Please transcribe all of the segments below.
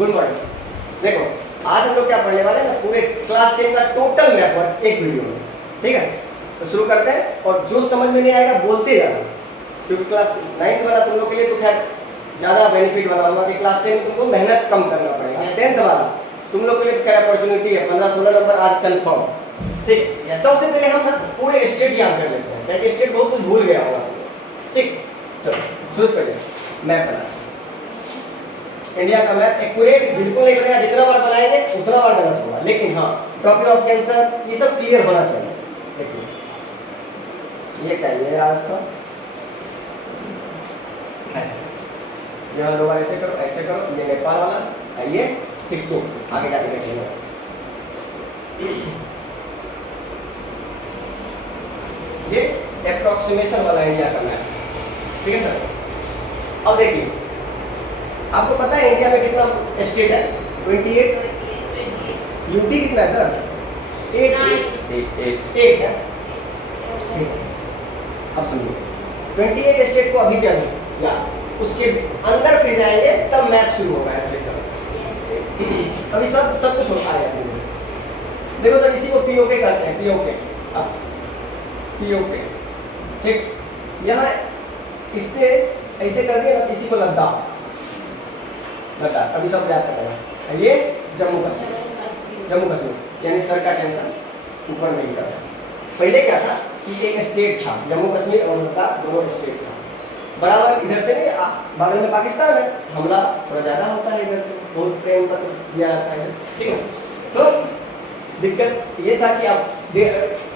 Good morning. देखो आज हम लोग क्या पढ़ने वाले हैं ना, पूरे क्लास 10 का टोटल मैप पर एक वीडियो में, ठीक है। तो शुरू करते हैं, और जो समझ में नहीं आएगा बोलते जाना, क्योंकि क्लास 9th वाला तुम लोग के लिए तो खैर ज़्यादा बेनिफिट वाला होगा कि क्लास 10 तुमको मेहनत कम करना पड़ेगा। 10th वाला तुम लोग के लिए तो खैर अपॉर्चुनिटी है, 15-16 नंबर आज कंफर्म, ठीक। सबसे पहले हम ना पूरे स्टेट याद कर लेते हैं, क्योंकि स्टेट बहुत कुछ भूल गया होगा, ठीक। चलो शुरू करिए। मैप बना, इंडिया का मैप एक्यूरेट बिल्कुल नहीं बनेगा, जितना बार बनाएंगे उतना बार गलत होगा, लेकिन हाँ टॉपिक ऑफ कैंसर ये सब क्लियर होना चाहिए। देखिए ये क्या है, राजस्थान ऐसे, यहाँ लोग ऐसे करो ऐसे करो, ये नेपाल वाला, ये सिक्किम आगे जाके देखेंगे। ये अप्रोक्सीमेशन वाला इंडिया का मैप, ठीक है सर। अब देखिए आपको पता है इंडिया में कितना स्टेट है? 28। यूटी कितना है सर? 8 है। अब सुनिए 28 स्टेट को अभी क्या नहीं या उसके अंदर फिर जाएंगे तब मैप शुरू होगा ऐसे सब। अभी सब कुछ होता है। देखो सर इसी को पीओके कहते हैं, पीओके। अब पीओके, ठीक। यहाँ इससे ऐसे कर दिया ना, इसी को लद्दाख, लद्दाख अभी सब याद करेगा। ये जम्मू कश्मीर, जम्मू कश्मीर यानी सर का टेंशन ऊपर नहीं सर। पहले क्या था कि एक स्टेट था, जम्मू कश्मीर और लद्दाख दोनों स्टेट था बराबर। इधर से नहीं, बगल में पाकिस्तान है, हमला थोड़ा ज़्यादा होता है इधर से, बहुत प्रेम पत्र दिया जाता है, ठीक है। तो दिक्कत ये था कि अब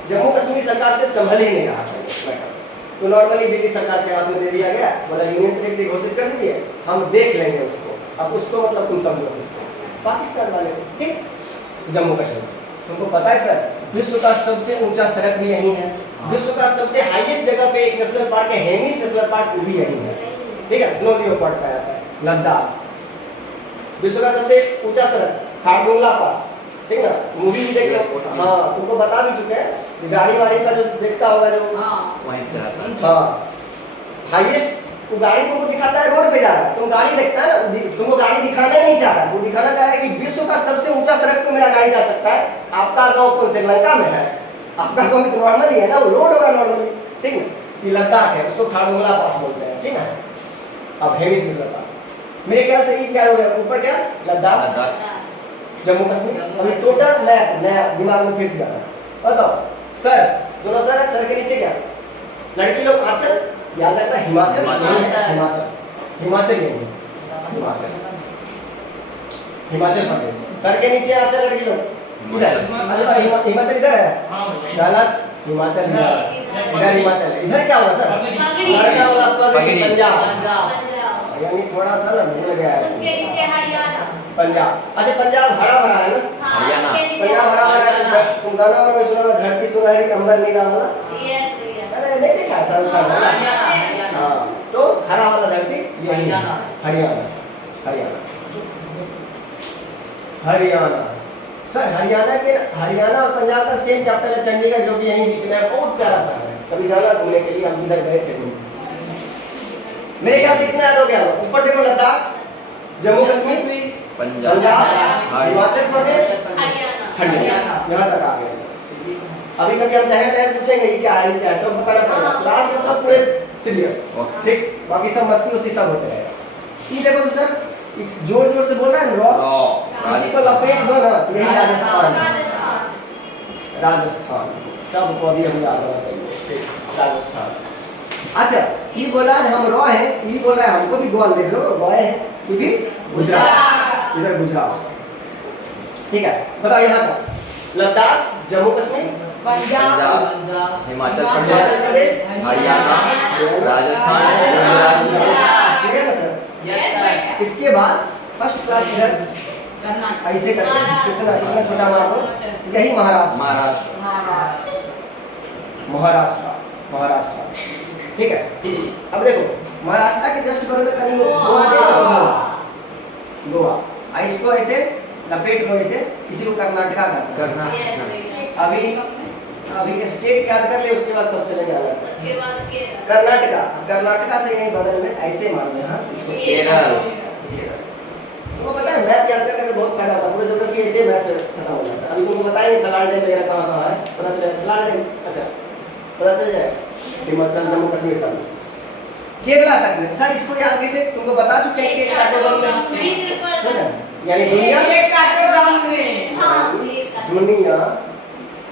जम्मू कश्मीर सरकार से संभल ही नहीं रहा था, तो नॉर्मली दिल्ली सरकार के हाथ में दे दिया गया, बोला यूनियन टेरिटरी घोषित कर दीजिए, हम देख लेंगे उसको। अब उसको मतलब तुम समझो इसको, पाकिस्तान वाले, ठीक। जम्मू कश्मीर तुमको पता है सर, विश्व का सबसे ऊंचा सड़क भी यही है, विश्व का सबसे हाईएस्ट जगह पे एक नेशनल पार्क है, हेमिस नेशनल पार्क, भी यही है, ठीक है। स्नो लियोपार्ड पाया जाता है। लद्दाख विश्व का सबसे ऊंचा सड़क, खारदुंगला पास, ठीक ना। मूवी भी देख लो, हाँ तुमको बता भी चुके हैं, गाड़ी वाड़ी का जो देखता होगा जो हाँ हाईएस्ट, वो गाड़ी तुमको दिखाता है रोड पे जा रहा है, तुम गाड़ी देखता है ना, तुमको गाड़ी दिखाना ही नहीं चाह रहा, वो दिखाना चाह रहा है कि विश्व का सबसे ऊंचा सड़क पे मेरा गाड़ी जा सकता है। आपका गांव कौन श्रीलंका में है, आपका गांव तो नॉर्मल ही है ना, वो रोड होगा नॉर्मली, ठीक है। ये लद्दाख है, उसको खारदुंगला पास बोलते हैं, ठीक है। अब हेमिस नेशनल पार्क मेरे ख्याल से ये क्या हो गया, ऊपर क्या लद्दाख, जम्मू कश्मीर। अभी टोटल मैप नया दिमाग में फिर से जाना, बताओ सर दोनों सर है, सर के नीचे क्या लड़की लोग? आंचल याद रखना, हिमाचल, हिमाचल हिमाचल यही है, हिमाचल प्रदेश। सर के नीचे आंचल, लड़की लोग इधर, हिमाचल इधर है, गलत, हिमाचल इधर, हिमाचल इधर क्या होगा सर? लड़का होगा पगड़ी, पंजाब, यानी थोड़ा सा ना भूल गया है, उसके नीचे हरियाणा, पंजाब। अच्छा पंजाब हरा भरा है ना, हरियाणा, पंजाब हरा भरा है। तुम गाना में सुना ना, धरती सुनहरी अंबर नीला वाला, यस अरे नहीं देखा सर का वाला, हाँ तो हरा वाला धरती यही है, हरियाणा, हरियाणा, हरियाणा। सर हरियाणा और पंजाब का सेम कैपिटल है चंडीगढ़, जो कि यहीं बीच में है, बहुत प्यारा शहर है, कभी जाना घूमने के लिए, हम इधर गए थे। मेरे ख्याल से कितना याद हो गया? ऊपर देखो लद्दाख, जम्मू कश्मीर, पंजाब, हिमाचल प्रदेश, हरियाणा, यहाँ तक आ गए। अभी कभी हम चाहे पूछेंगे ये क्या है, ये क्या है, सब बताना पड़ेगा। क्लास मतलब पूरे सीरियस, ठीक। बाकी सब मस्ती उस्ती सब होते रहेगा। ये देखो तो सर जोर जोर से बोल रहा है, रॉ किसी को लपेट दो ना, यही राजस्थान, राजस्थान सबको अभी हम याद होना चाहिए, ठीक, राजस्थान। अच्छा ये बोला हम रॉ है, ये बोल रहा है हमको भी गोल देख लो, रॉ है क्योंकि गुजरात, इधर गुजरात, ठीक है। बताओ यहाँ का लद्दाख, जम्मू कश्मीर, पंजाब, हिमाचल प्रदेश, हरियाणा, राजस्थान, गुजरात, ठीक है ना सर? इसके बाद फर्स्ट क्लास इधर ऐसे करते हैं, कितना छोटा मार्को, यही महाराष्ट्र, महाराष्ट्र, ठीक है। अब देखो महाराष्ट्र के जस्ट बगल में कहीं गोवा, इसको ऐसे लपेट लो, ऐसे किसी को कर्नाटका करना, अभी स्टेट याद कर ले, उसके बाद सब चलेंगे अलग। उसके बाद कर्नाटका से यहीं बगल में ऐसे मान लो, हाँ इसको केरल। तुमको पता है मैप याद बहुत फायदा होता है, पूरे ज्योग्राफी ऐसे मैथ खत्म हो जाता है। अभी तुमको बताया नहीं सलाल डैम वगैरह कहाँ है, पता चला सलाल डैम, अच्छा पता चल जाए हिमाचल जम्मू कश्मीर सब केरला तक में। सर इसको याद कैसे, तुमको बता चुके हैं कि काटोगम में है ना, यानी दुनिया दुनिया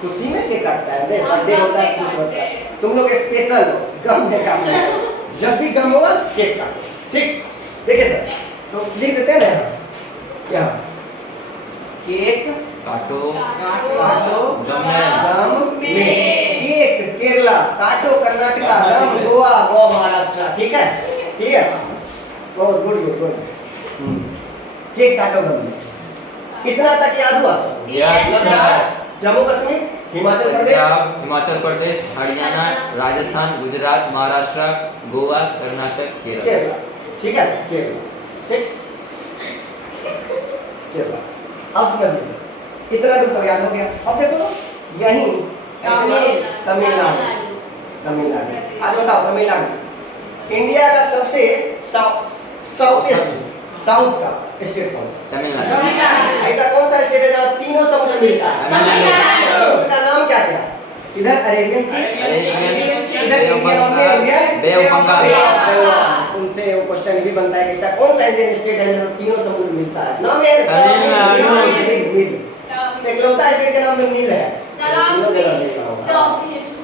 खुशी में केक काटता है, बर्थडे होता है खुश होता है, तुम लोग स्पेशल हो, गम में काम नहीं करो, जब भी गम होगा केक काटो, ठीक। देखिए सर तो लिख देते हैं ना यहाँ केक काटो काटो गम में। गम में, केक केरला, काटो कर्नाटका, गम गोवा, गोवा महाराष्ट्र, ठीक है ठीक है, बहुत गुड गुड। केक काटो गम में, कितना तक याद हुआ? यस। जम्मू कश्मीर, हिमाचल प्रदेश, पंजाब, हिमाचल प्रदेश, हरियाणा, राजस्थान, गुजरात, महाराष्ट्र, गोवा, कर्नाटक, केरल। केरला, ठीक है केरला, ठीक केरला। अब समझ लीजिए इतना दूर तक याद हो गया। अब देखो यहीं ऐसे मानो तमिलनाडु, तमिलनाडु आज बताओ तमिलनाडु इंडिया का सबसे साउथ का स्टेट कौन सा? तमिलनाडु। ऐसा कौन सा स्टेट है जहाँ तीनों समुद्र मिलता है? समुद्र का नाम क्या क्या? इधर अरेबियन सी, इधर Indian Ocean, Bay of Bengal. तुमसे वो क्वेश्चन भी बनता है कि ऐसा कौन सा इंडियन स्टेट है जहाँ तीनों समुद्र मिलता है? नाम है तमिलनाडु। मिल इकलौता स्टेट के नाम में मिल है, तीनों जगह मिल रहा होगा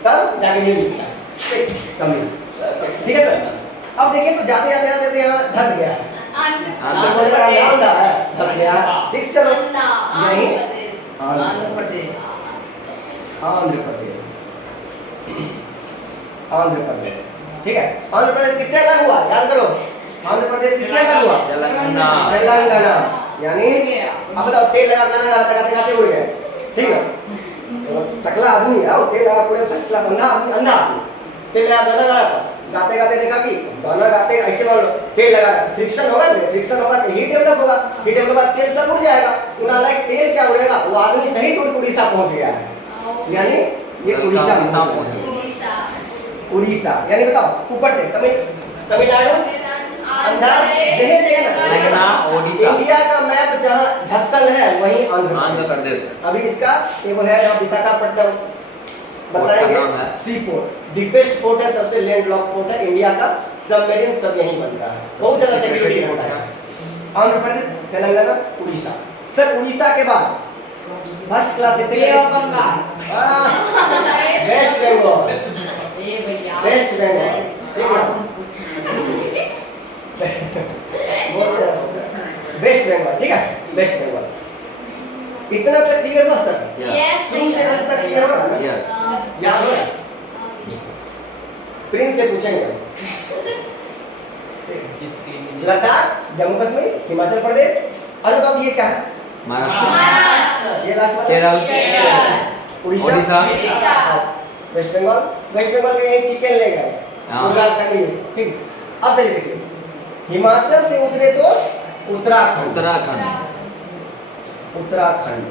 तब जाके मिल मिलता है, ठीक तमिल, ठीक है सर। अब देखिए तो जाते जाते जाते यहाँ धस गया है, आंध्र धस गया है, ठीक चलो यहीं आंध्र प्रदेश। आंध्र प्रदेश, आंध्र प्रदेश, ठीक है। आंध्र प्रदेश किससे अलग हुआ याद करो, आंध्र प्रदेश किससे अलग हुआ? तेलंगाना। तेलंगाना, यानी अब बताओ तेल लगा गाना गाते गाते गाते उड़ गए, ठीक है। टकला आदमी है वो, तेल लगा पूरे फर्स्ट क्लास अंधा अंधा आदमी, तेल लगा गाना गा रहा था, गाते गाते देखा कि गाना गाते ऐसे मान लो तेल लगा रहा है, फ्रिक्शन होगा, फ्रिक्शन होगा तो हीट डेवलप होगा, हीट डेवलप बाद तेल सब उड़ जाएगा, उनालायक तेल क्या उड़ेगा, वो आदमी सही उड़ीसा पहुंच गया है, यानी ये उड़ीसा पहुंच गया, उड़ीसा यानी बताओ ऊपर से तमिलनाडु अंदर जहे तेलंगाना, ओडिशा। इंडिया का मैप जहाँ धसल है वहीं आंध्र प्रदेश। अभी इसका एगो है जहाँ विशाखापट्टनम बताएंगे, नाम है सी पोर्ट, बिगेस्ट पोर्ट है, सबसे लैंडलॉक पोर्ट है इंडिया का, सबमरीन सब यहीं बनता है, बहुत ज्यादा सिक्योरिटी होता है। आंध्र प्रदेश, तेलंगाना, उड़ीसा। सर उड़ीसा के बाद फर्स्ट क्लास से वेस्ट बंगाल, वेस्ट बंगाल, ठीक है वेस्ट बंगाल, ठीक है वेस्ट बंगाल। इतना तक क्लियर हुआ सर? शुरू से अंत तक क्लियर हो रहा है? याद हो रहा है? प्रिंस से पूछेंगे। लद्दाख, जम्मू कश्मीर, हिमाचल प्रदेश, और बताओ ये क्या है? महाराष्ट्र, ये लास्ट वाला? केरल, उड़ीसा, वेस्ट बंगाल, वेस्ट बंगाल के यही चिकन ले गए, ठीक। अब चलिए देखिए हिमाचल से उतरे तो उत्तराखंड, उत्तराखंड,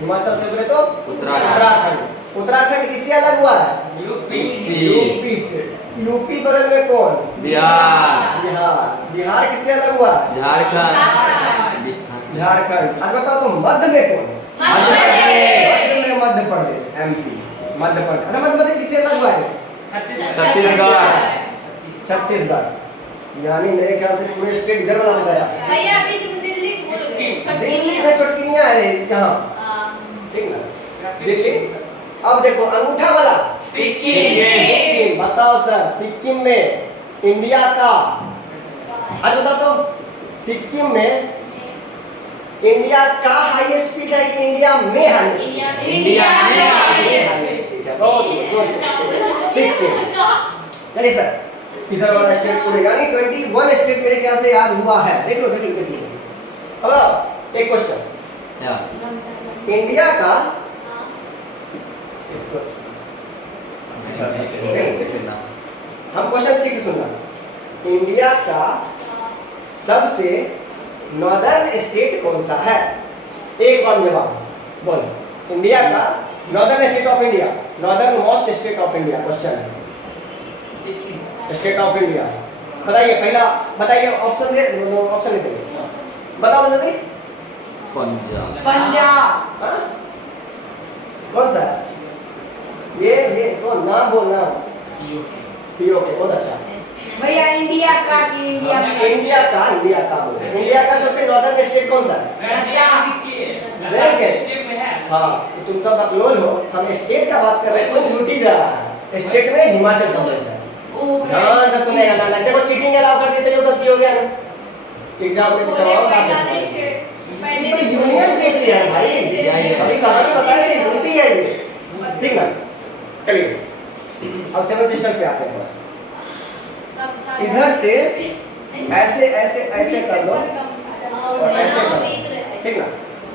हिमाचल से उतरे तो उत्तराखंड, उत्तराखंड किससे अलग हुआ है? यूपी से। यूपी बगल में कौन? बिहार, बिहार किससे अलग हुआ है? झारखंड, झारखंड। अब बताओ तो मध्य में कौन? मध्य प्रदेश, मध्य में मध्य प्रदेश, एमपी, मध्य प्रदेश। अच्छा मध्य प्रदेश किससे अलग हुआ है? छत्तीसगढ़, छत्तीसगढ़, यानी मेरे ख्याल से पूरे स्टेट इधर वाला बताया। भैया बीच में दिल्ली भूल गए। दिल्ली में चुटकियां है कहाँ? ठीक ना दिल्ली। अब देखो अंगूठा वाला सिक्किम, बताओ सर सिक्किम में इंडिया का, आज बताओ तो सिक्किम में इंडिया का हाईएस्ट पीक है कि इंडिया में हाईएस्ट? इंडिया में हाईएस्ट पीक है, बहुत गुड सिक्किम। चलिए सर इधर वाला स्टेट पूरे यानी 21 स्टेट मेरे ख्याल से याद हुआ है, देख लो देख लो देख लो। अब एक क्वेश्चन, इंडिया का इसको हम क्वेश्चन ठीक से सुनना, इंडिया का सबसे नॉर्दर्न स्टेट कौन सा है? एक बार जवाब बोलो। इंडिया का northern state of India, northern most state of India question है, स्टेट ऑफ इंडिया बताइए। पहला बताइए, ऑप्शन दे, ऑप्शन नहीं देंगे, बताओ जल्दी। पंजाब। पंजाब। हाँ? कौन सा? ये कौन? नाम बोलना। पीओके, बहुत अच्छा। भैया इंडिया का कि इंडिया में? इंडिया का बोले। इंडिया का सबसे नॉर्दर्न स्टेट कौन सा है? हाँ, तो तुम सब अकलोल हो, हम स्टेट का बात कर रहे हैं, तो ड्यूटी जा रहा है। स्टेट में हिमाचल प्रदेश है। ध्यान से सुनेगा ना, लगता है वो चीटिंग अलाउ कर देते जो गलती हो गया ना एग्जाम में। सवाल ये तो यूनियन टेरिटरी है भाई, अभी कहानी बताई थी, ड्यूटी है ये, ठीक ना? चलिए अब सेवन सिस्टर्स पे आते हैं। इधर से ऐसे ऐसे ऐसे कर लो और ऐसे कर लो, ठीक ना?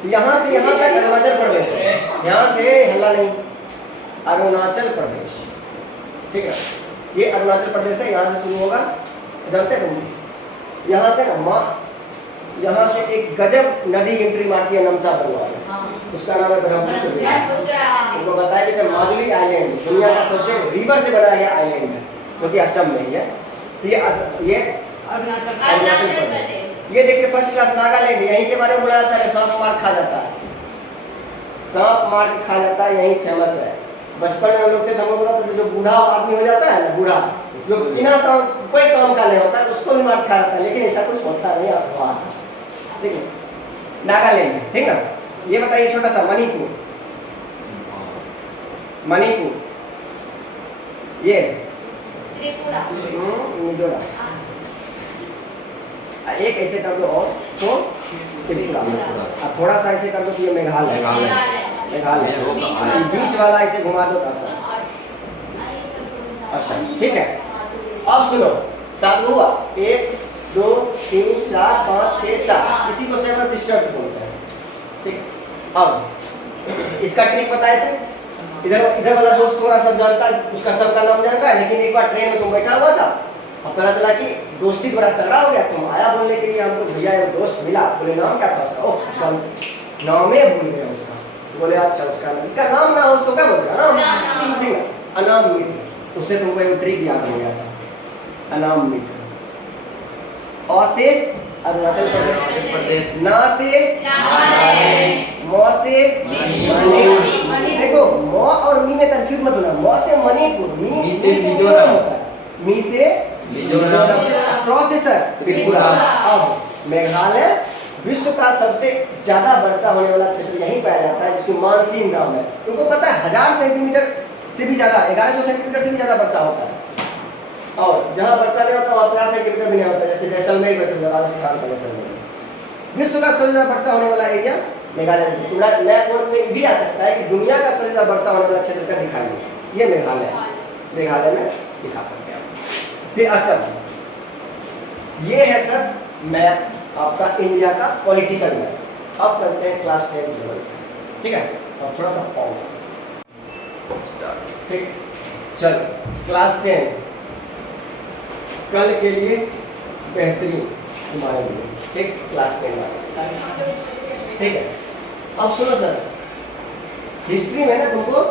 तो यहाँ से यहाँ तक अरुणाचल प्रदेश है, यहाँ से हल्ला नहीं, अरुणाचल प्रदेश, ठीक है? ये अरुणाचल प्रदेश है, यहाँ से शुरू होगा, जानते हो यहाँ से ना यहाँ से एक गजब नदी एंट्री मारती है नमचा बनवा में, उसका नाम है ब्रह्मपुत्र रिवर। उनको बताया कि जब माजुली आइलैंड दुनिया का सबसे रिवर से बनाया गया आइलैंड है, जो कि असम में ही है। तो ये अरुणाचल प्रदेश। ये देखिए फर्स्ट क्लास नागालैंड, यहीं के बारे में बोला जाता है, सांप मार खा जाता है, सांप मार के खा जाता है, यही फेमस है। बचपन में हम लोग थे तो हमें बोला था जो बूढ़ा आदमी हो जाता है ना, बूढ़ा उसको बिना काम कोई काम का नहीं होता है, उसको भी मार खा जाता है, लेकिन ऐसा कुछ होता नहीं, अफवाह था, ठीक है? नागालैंड, ठीक ना? ये बताइए छोटा सा मणिपुर, मणिपुर ये त्रिपुरा। मिजोरम, एक ऐसे कर दो और तो त्रिपुरा, अब थोड़ा सा ऐसे कर दो तो ये मेघालय, मेघालय बीच वाला ऐसे घुमा दो तो असम, असम, ठीक है? अब सुनो, सात हुआ, 1 2 3 4 5 6 7, इसी को सेवन सिस्टर्स बोलते हैं, ठीक? अब इसका ट्रिक बताए थे, इधर वाला दोस्त थोड़ा सब जानता है, उसका सबका नाम जानता है, लेकिन एक बार ट्रेन में तुम बैठा हुआ था और पता चला कि दोस्ती बड़ा तगड़ा हो गया, तुम आया बोलने के लिए, हमको भैया एक दोस्त मिला, बोले नाम क्या था उसका? ओह नामे भूल गया उसका, बोले अच्छा उसका नाम, इसका नाम ना हो उसको क्या बोलते हैं? नाम, ठीक है? अनामित, उससे तुमको एक ट्रिक याद हो गया था, अनामित। औ से अरुणाचल प्रदेश, ना से मौ से मणिपुर। देखो मौ और मी में कंफ्यूज मत होना, मौ से मणिपुर, मी से मिजोरम होता है, मी से मिजोरम, प्रोसेसर त्रिपुरा। अब मेघालय विश्व का सबसे ज्यादा वर्षा होने वाला क्षेत्र यहीं पाया जाता है, जिसको मानसीन नाम है। तुमको पता है 1000 सेंटीमीटर से भी ज्यादा, 1100 सेंटीमीटर से भी ज्यादा वर्षा होता है, और जहाँ वर्षा नहीं होता वहाँ 50 सेंटीमीटर भी नहीं होता, जैसे जैसलमेर में, राजस्थान का जैसलमेर। विश्व का सबसे ज्यादा वर्षा होने वाला एरिया मेघालय में, तुम्हारा मैप बोर्ड में भी आ सकता है कि दुनिया का सबसे ज्यादा वर्षा होने वाला क्षेत्र का दिखाइए, ये मेघालय, मेघालय में दिखा सकते हैं। फिर असम, ये है सर मैप आपका इंडिया का पॉलिटिकल मैप। अब चलते हैं क्लास 10 लेवल, ठीक है? अब थोड़ा सा पॉज, ठीक? चलो क्लास 10 कल के लिए बेहतरीन तुम्हारे लिए, ठीक? क्लास 10 वाले, ठीक है? अब सुनो सर, हिस्ट्री में ना तुमको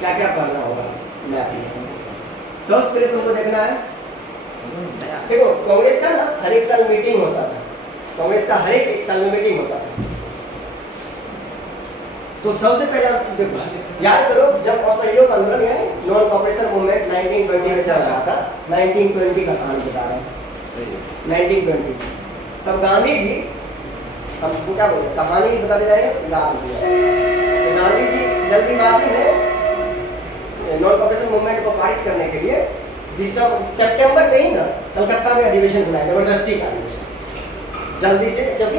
क्या क्या पढ़ना होगा, मैप। सबसे पहले तुमको देखना है, देखो कांग्रेस का ना हर एक साल मीटिंग होता था, कांग्रेस का हर एक साल में मीटिंग होता था। तो सबसे पहले देखो याद करो, जब असहयोग आंदोलन यानी नॉन कॉपरेशन मूवमेंट 1920 में चल रहा था, 1920 का कहानी बता रहे हैं, 1920 तब गांधी जी, हमको क्या बोलते हैं, कहानी बताते जाएगा, गांधी जी जल्दीबाजी में नॉन कॉपरेशन मूवमेंट को पारित करने के लिए सितंबर में ही ना कलकत्ता में अधिवेशन बुलाया, जबरदस्ती का अधिवेशन, जल्दी से, क्योंकि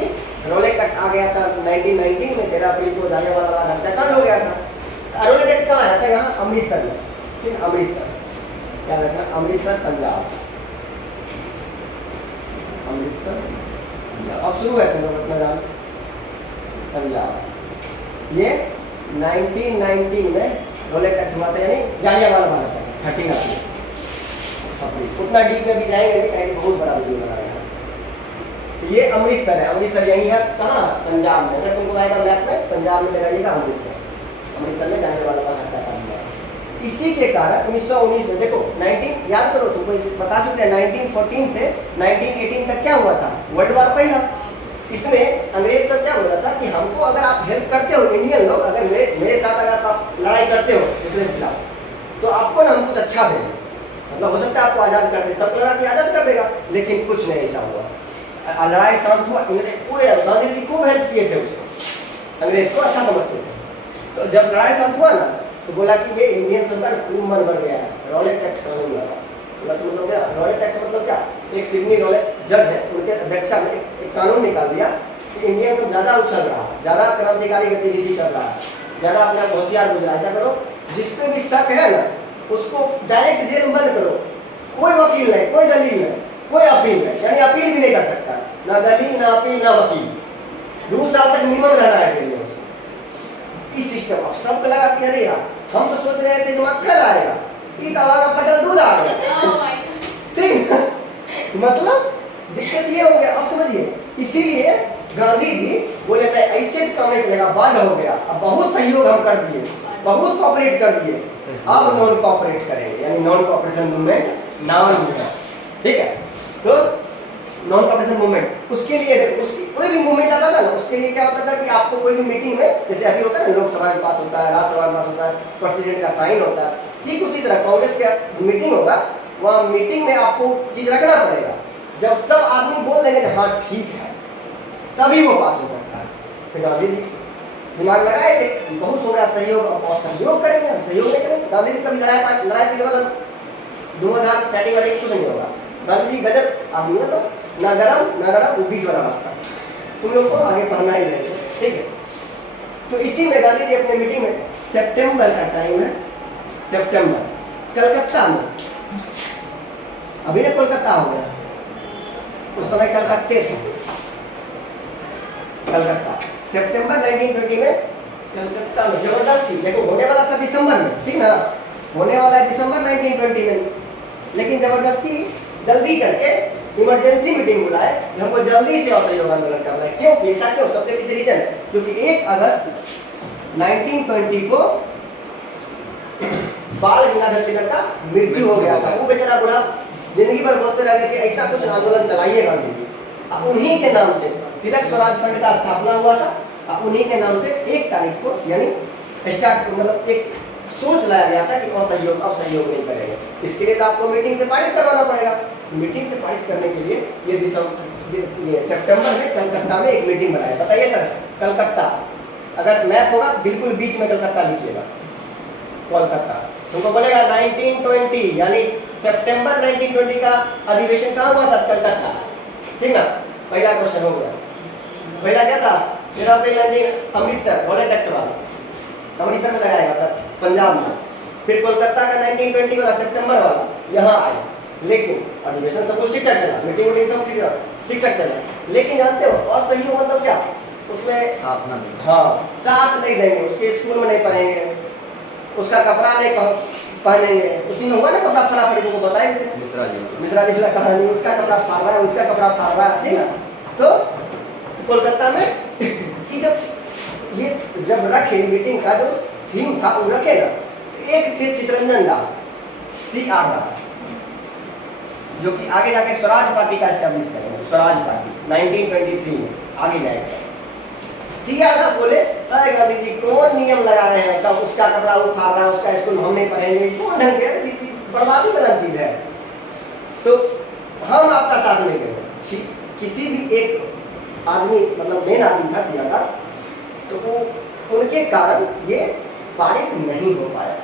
रोलेट एक्ट आ गया था 1919 में, 13 अप्रैल को जालियांवाला बाग हत्याकांड हो गया था। रोलेट एक्ट कहाँ आया था? यहाँ अमृतसर में, ठीक? अमृतसर, याद रखना, अमृतसर पंजाब, अमृतसर पंजाब। अब शुरू है तुम्हारा पंजाब। ये 1919 में रोलेट एक्ट हुआ था, यानी जालियांवाला बाग हत्याकांड 13 अप्रैल। उतना डीप में भी जाएंगे नहीं, कहीं बहुत बड़ा वीडियो बना रहा है। ये अमृतसर है, अमृतसर यही है, कहाँ? पंजाब में। अगर तुमको आएगा मैप में, पंजाब में लगाइएगा अमृतसर, अमृतसर में जालियांवाला बाग हत्याकांड हुआ। इसी के कारण 1919 में देखो 19 याद करो, तुमको बता चुके हैं, 1914 से 1918 तक क्या हुआ था? वर्ल्ड वार पहला, इसमें अंग्रेज सब क्या बोल रहा था कि हमको अगर आप हेल्प करते हो, इंडियन लोग अगर मेरे साथ अगर आप लड़ाई करते हो दूसरे के खिलाफ, तो आपको ना हम कुछ अच्छा देंगे, मतलब हो सकता है आपको आज़ाद कर दे, सब लड़ा के आज़ाद कर देगा, लेकिन कुछ नहीं ऐसा हुआ। लड़ाई शांत हुआ, पूरे गांधी जी खूब हेल्प किए थे उसको, अंग्रेज को अच्छा समझते थे। तो जब लड़ाई शांत हुआ ना तो बोला कि ये इंडियन सरकार खूब मन बढ़ गया है, रॉलेट एक्ट कानून लगा। मतलब क्या रॉलेट एक्ट मतलब क्या, एक सिडनी रॉलेट जज है, उनके अध्यक्षता में एक कानून निकाल दिया कि इंडियन सब ज़्यादा उछल रहा है, ज़्यादा क्रांतिकारी गतिविधि कर रहा है, ज़्यादा अपने आप होशियार गुजरा, ऐसा करो जिस पे भी शक है ना उसको डायरेक्ट जेल में बंद करो, कोई वकील नहीं, कोई दलील नहीं, कोई अपील नहीं, यानी अपील भी नहीं कर सकता, ना दलील ना अपील ना वकील, 2 साल तक मिनिमम रहना है जेल में उसको। इस सिस्टम अब सबको लगा कि अरे यार हम तो सोच रहे थे जो मक्खन आएगा, ये तवा का फटल दूध आ गया, ठीक ना? तो मतलब दिक्कत ये हो गया। अब समझिए, इसीलिए गांधी जी बोले नहीं ऐसे काम नहीं चलेगा, बाढ़ हो गया, अब बहुत सहयोग हम कर दिए, बहुत कोऑपरेट कर दिए, अब नॉन कोऑपरेट करेंगे, यानी नॉन कोऑपरेशन मूवमेंट नाम है, ठीक है? तो नॉन कोऑपरेशन मूवमेंट, उसके लिए उसकी कोई भी मूवमेंट आता था ना, उसके लिए क्या होता था कि आपको कोई भी मीटिंग में, जैसे अभी होता है ना लोकसभा में पास होता है, राज्यसभा में पास होता है, प्रेसिडेंट का साइन होता है, ठीक उसी तरह कांग्रेस का मीटिंग होगा, वहाँ मीटिंग में आपको चीज रखना पड़ेगा, जब सब आदमी बोल देंगे हाँ ठीक है तभी वो पास हो सकता है। तो गांधी जी दिमाग लगाए थे, बहुत हो गया सहयोग, और सहयोग करेंगे, हम सहयोग नहीं करेंगे। गांधी जी कभी लड़ाई पीने वाला धुआंधार फैटी वाले कुछ नहीं होगा। गांधी जी गजब आदमी, मतलब ना गरम वो बीच वाला रास्ता, तुम लोग को आगे पढ़ना ही है, ठीक है? तो इसी में गांधी जी अपने मीटिंग में, सितंबर का टाइम है, सितंबर, कलकत्ता में, अभी ना कोलकाता हो गया, उस समय कलकत्ते थे, कलकत्ता, सितंबर 1920 में कलकत्ता में जबरदस्ती, देखो होने वाला था दिसंबर में, ठीक ना, होने वाला है दिसंबर 1920 में, लेकिन जबरदस्ती जल्दी करके इमरजेंसी मीटिंग बुलाए, हमको जल्दी से असहयोग आंदोलन करना है। क्यों? ऐसा क्यों? सबसे पीछे रीजन है, क्योंकि 1 अगस्त 1920 को बाल गंगाधर तिलक का मृत्यु हो गया था। वो बेचारा बूढ़ा जिंदगी भर बोलते रहे कि ऐसा कुछ आंदोलन चलाइए गांधी जी, अब उन्हीं के नाम से तिलक स्वराज फंड का स्थापना हुआ था, अब उन्हीं के नाम से 1 तारीख को यानी स्टार्ट, मतलब एक सोच लाया गया था कि असहयोग अब सहयोग नहीं करेंगे। इसके लिए तो आपको मीटिंग से पारित करवाना पड़ेगा। मीटिंग से पारित करने के लिए ये सितंबर में कलकत्ता में एक मीटिंग बनाया। बताइए सर, कलकत्ता अगर मैप होगा तो बिल्कुल बीच में कलकत्ता लिखिएगा, कोलकाता। तुमको बोलेगा 1920 यानी सितंबर 1920 का अधिवेशन कहाँ हुआ था? कलकत्ता, ठीक ना? पहला क्वेश्चन हो गया। पहला क्या था? 13 अप्रैल अमृतसर रॉलेट एक्ट वाला, अमृतसर में लगाया था, पंजाब में। फिर कोलकाता का 1920 वाला सितंबर वाला यहाँ आए, लेकिन अधिवेशन सब कुछ ठीक ठाक चला, मीटिंग वोटिंग सब ठीक ठाक चला, लेकिन जानते हो असहयोग मतलब क्या? उसमें साथ ना देना। हाँ, साथ नहीं देंगे, उसके स्कूल में नहीं पढ़ेंगे, उसका कपड़ा नहीं पहनेंगे। उसी में हुआ ना कपड़ा फाड़ा पड़ी, तुमको बताए थे मिश्रा जी का कहानी, उसका कपड़ा फाड़ रहा है, उसका कपड़ा फाड़ रहा है, ठीक ना? तो कोलकाता में ये जब रखे मीटिंग का जो थीम था वो रखेगा, एक थे चित्तरंजन दास, CR दास, जो कि आगे जाके स्वराज पार्टी का एस्टेब्लिश करेंगे, स्वराज पार्टी 1923 में आगे जाएगा। CR दास बोले अरे गांधी जी कौन नियम लगाए हैं, तब उसका कपड़ा उखाड़ रहा है, उसका स्कूल हम नहीं पढ़ेंगे, कौन ढंग के बर्बादी वाला चीज है, तो हम आपका साथ नहीं देंगे। किसी भी एक आदमी, मतलब मेन आदमी था CR दास, तो वो उनके कारण ये पारित नहीं हो पाया।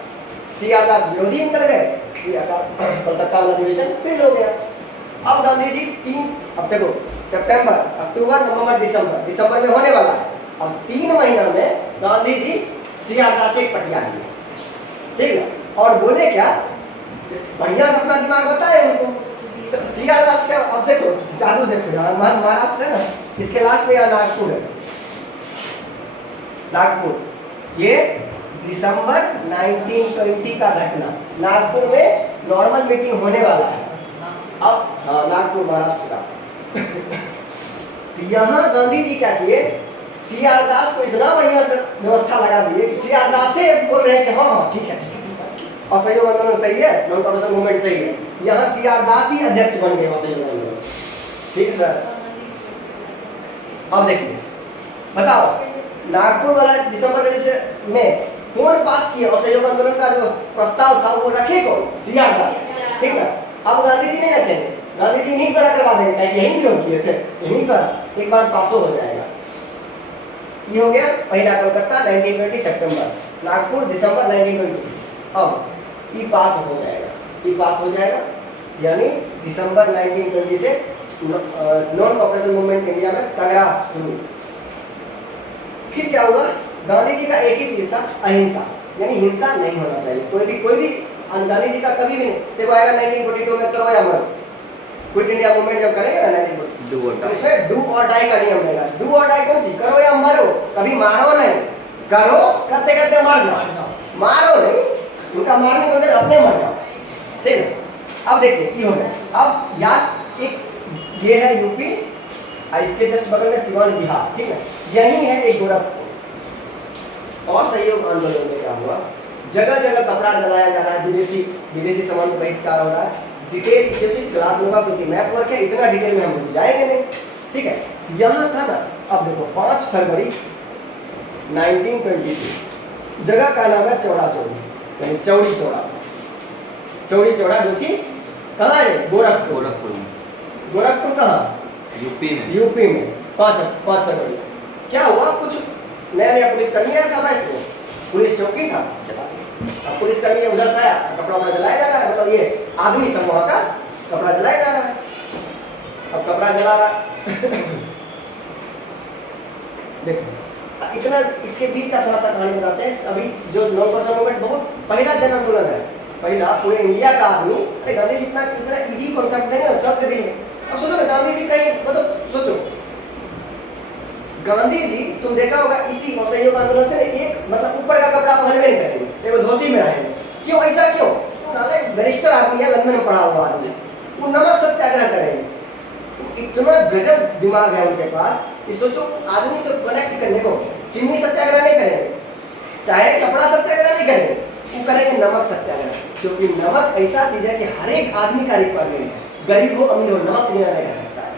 CR दास विरोधी निकल गए, कलकत्ता में अधिवेशन फेल हो गया। अब गांधी जी 3, अब देखो सितंबर, अक्टूबर, नवंबर, दिसंबर में होने वाला है। अब 3 महीना में गांधी जी CR दास से एक पटिया दिए, ठीक है? और बोले क्या, बढ़िया से अपना दिमाग बताए उनको। तो CR दास का अब से तो जादू देखो, महाराष्ट्र है ना, इसके लास्ट में यहाँ नागपुर है, नागपुर। ये दिसंबर 1920 का घटना, नागपुर में नॉर्मल मीटिंग होने वाला है अब, हाँ नागपुर महाराष्ट्र का। तो यहाँ गांधी जी क्या किए, CR दास को इतना बढ़िया से व्यवस्था लगा दिए कि CR दास से बोल रहे हैं कि हाँ ठीक है, असहयोग आंदोलन सही है, नॉन कोऑपरेशन मूवमेंट सही है। यहाँ CR दास ही अध्यक्ष बन गए असहयोग आंदोलन, ठीक है सर? अब देखिए बताओ, नागपुर वाला दिसंबर के में कौन पास किया असहयोग आंदोलन का जो प्रस्ताव था वो रखे कौन? सीआर साहब, ठीक है। अब गांधी जी नहीं रखेंगे, गांधी जी नहीं करा करवा देंगे, यही विरोध किए थे, यहीं पर एक बार पास हो जाएगा। ये हो गया पहला कोलकाता 1920 सितंबर, नागपुर दिसंबर 1920। अब ई पास हो जाएगा, ई पास हो जाएगा, यानी दिसंबर 1920 से नॉन कॉपरेशन मूवमेंट इंडिया में तगड़ा शुरू। फिर क्या हुआ? गांधी जी का एक ही चीज था, अहिंसा, यानी हिंसा नहीं होना चाहिए। कोई भी गांधी जी का कभी भी नहीं। देखो आएगा 1942 में करो या मरो, क्विट इंडिया मूवमेंट जब करेंगे ना 1942, इसमें डू और डाई का नियम रहेगा। डू और डाई कौन सी? करो या मरो, कभी मारो नहीं, करो करते करते मर जाओ, मारो नहीं, उनका मारने को अपने मर जाओ, ठीक है। अब देखिए ये हो गया। अब याद एक ये है यूपी, इसके जस्ट बगल में सिवान बिहार, ठीक है। यही है एक गोरखपुर। और सहयोग आंदोलन में क्या हुआ? जगह जगह कपड़ा जलाया जा रहा है, विदेशी सामान का बहिष्कार हो रहा है। डिटेल क्लास होगा क्योंकि मैप वर्क है, इतना डिटेल में हम लोग जाएंगे नहीं, ठीक है। यहाँ था ना, अब देखो 5 फरवरी 1922, जगह का नाम है चौड़ा चौड़ी, यानी चौड़ी चौड़ा, चौड़ी चौड़ा, जो कि कहाँ है? गोरखपुर। गोरखपुर कहाँ? यूपी में। यूपी में 5 फरवरी। क्या हुआ? कुछ नया पुलिस कर्मी आया था, वैसे पुलिस चौकी था, अब पुलिस कर्मी उधर से आया, कपड़ा वपड़ा जलाया जा रहा है, मतलब ये आदमी समूह का कपड़ा जलाया जा रहा है। अब कपड़ा जला रहा देखो इतना, इसके बीच का थोड़ा सा कहानी बताते हैं। अभी जो नॉन कॉपरेशन मूवमेंट बहुत पहला जन आंदोलन है, पहला पूरे इंडिया का आदमी, अरे गांधी जी इतना इजी कॉन्सेप्ट देंगे ना सबके दिल में। अब सोचो ना, गांधी जी कहीं मतलब सोचो, गांधी जी तुम देखा होगा इसी असहयोग आंदोलन से एक मतलब ऊपर का कपड़ा पहनवे नहीं करेंगे, देखो धोती में रहेंगे। क्यों ऐसा क्यों? नाले बैरिस्टर आदमी है, लंदन में पढ़ा हुआ आदमी, वो नमक सत्याग्रह करेंगे। इतना गजब दिमाग है उनके पास कि सोचो आदमी से कनेक्ट करने को चिमनी सत्याग्रह नहीं करेंगे, चाहे कपड़ा सत्याग्रह नहीं करेंगे, वो करेंगे नमक सत्याग्रह। क्योंकि नमक ऐसा चीज है कि हर एक आदमी का रिक्वायरमेंट है, गरीब हो अमीर हो, नमक बिना नहीं रह सकता है।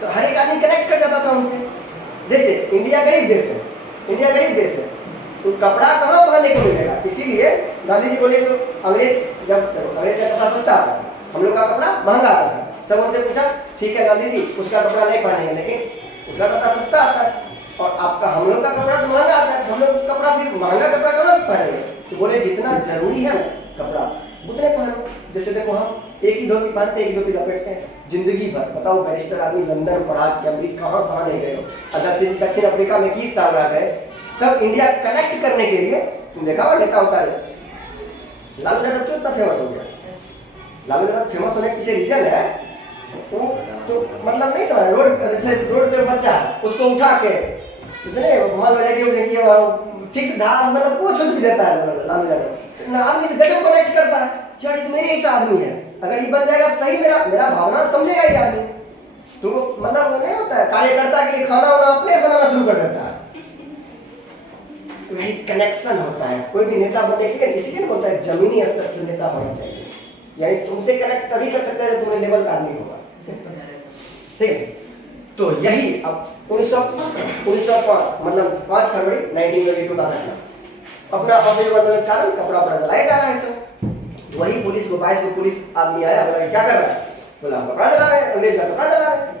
तो हर एक आदमी कनेक्ट कर जाता था उनसे। जैसे इंडिया गरीब देश है, इंडिया गरीब देश है, तो कपड़ा कहाँ पहनने को मिलेगा? इसीलिए गांधी जी बोले जो अंग्रेज जब अंग्रेज का कपड़ा सस्ता आता था, हम लोग का कपड़ा महंगा आता था। सब उनसे पूछा, ठीक है गांधी जी उसका कपड़ा नहीं पहनेंगे, लेकिन उसका कपड़ा सस्ता आता है और आपका हम लोग का कपड़ा तो महंगा आता है, हम लोग कपड़ा फिर महंगा कपड़ा कहाँ से पहनेंगे? तो बोले जितना जरूरी है कपड़ा उतने पहनो। जैसे देखो हम एक ही धोती पहनते, एक ही धोती लपेटते हैं जिंदगी भर। बताओ बैरिस्टर आदमी लंदन पढ़ा, कैम्ब्रिज कहाँ नहीं गए हो, दक्षिण अफ्रीका में 21 साल रह गए, तब इंडिया कनेक्ट करने के लिए तुम देखा हो नेता उतारे। लालू यादव क्यों इतना फेमस हो गया? लालू यादव फेमस होने के पीछे रीजन है, वो तो मतलब नहीं समझ, रोड पे बच्चा उसको उठा के इसने मान लो ठीक से धार मतलब कुछ भी देता है लालू यादव, आदमी से गजब कनेक्ट करता है, यार ये तो मेरे ही आदमी है, अगर ये बन जाएगा सही मेरा भावना समझेगा ये आदमी। तुमको मतलब वो नहीं होता है कार्यकर्ता के लिए खाना वाना अपने बनाना शुरू कर देता है, वही कनेक्शन होता है। कोई भी नेता बनने के लिए इसलिए बोलता है जमीनी स्तर से नेता होना चाहिए, यानी तुमसे कनेक्ट तभी कर सकता है जब तुम्हें लेवल का आदमी होगा, ठीक है। तो यही अब 1905 मतलब 5 फरवरी 1922 का घटना, अपना असहयोग आंदोलन के कारण कपड़ा वपड़ा जलाया जा रहा है सब। वही पुलिस को 22 को पुलिस आदमी आया, बोला क्या कर रहा है? बोला कपड़ा जला रहे हैं, अंग्रेज का कपड़ा जला रहे हैं।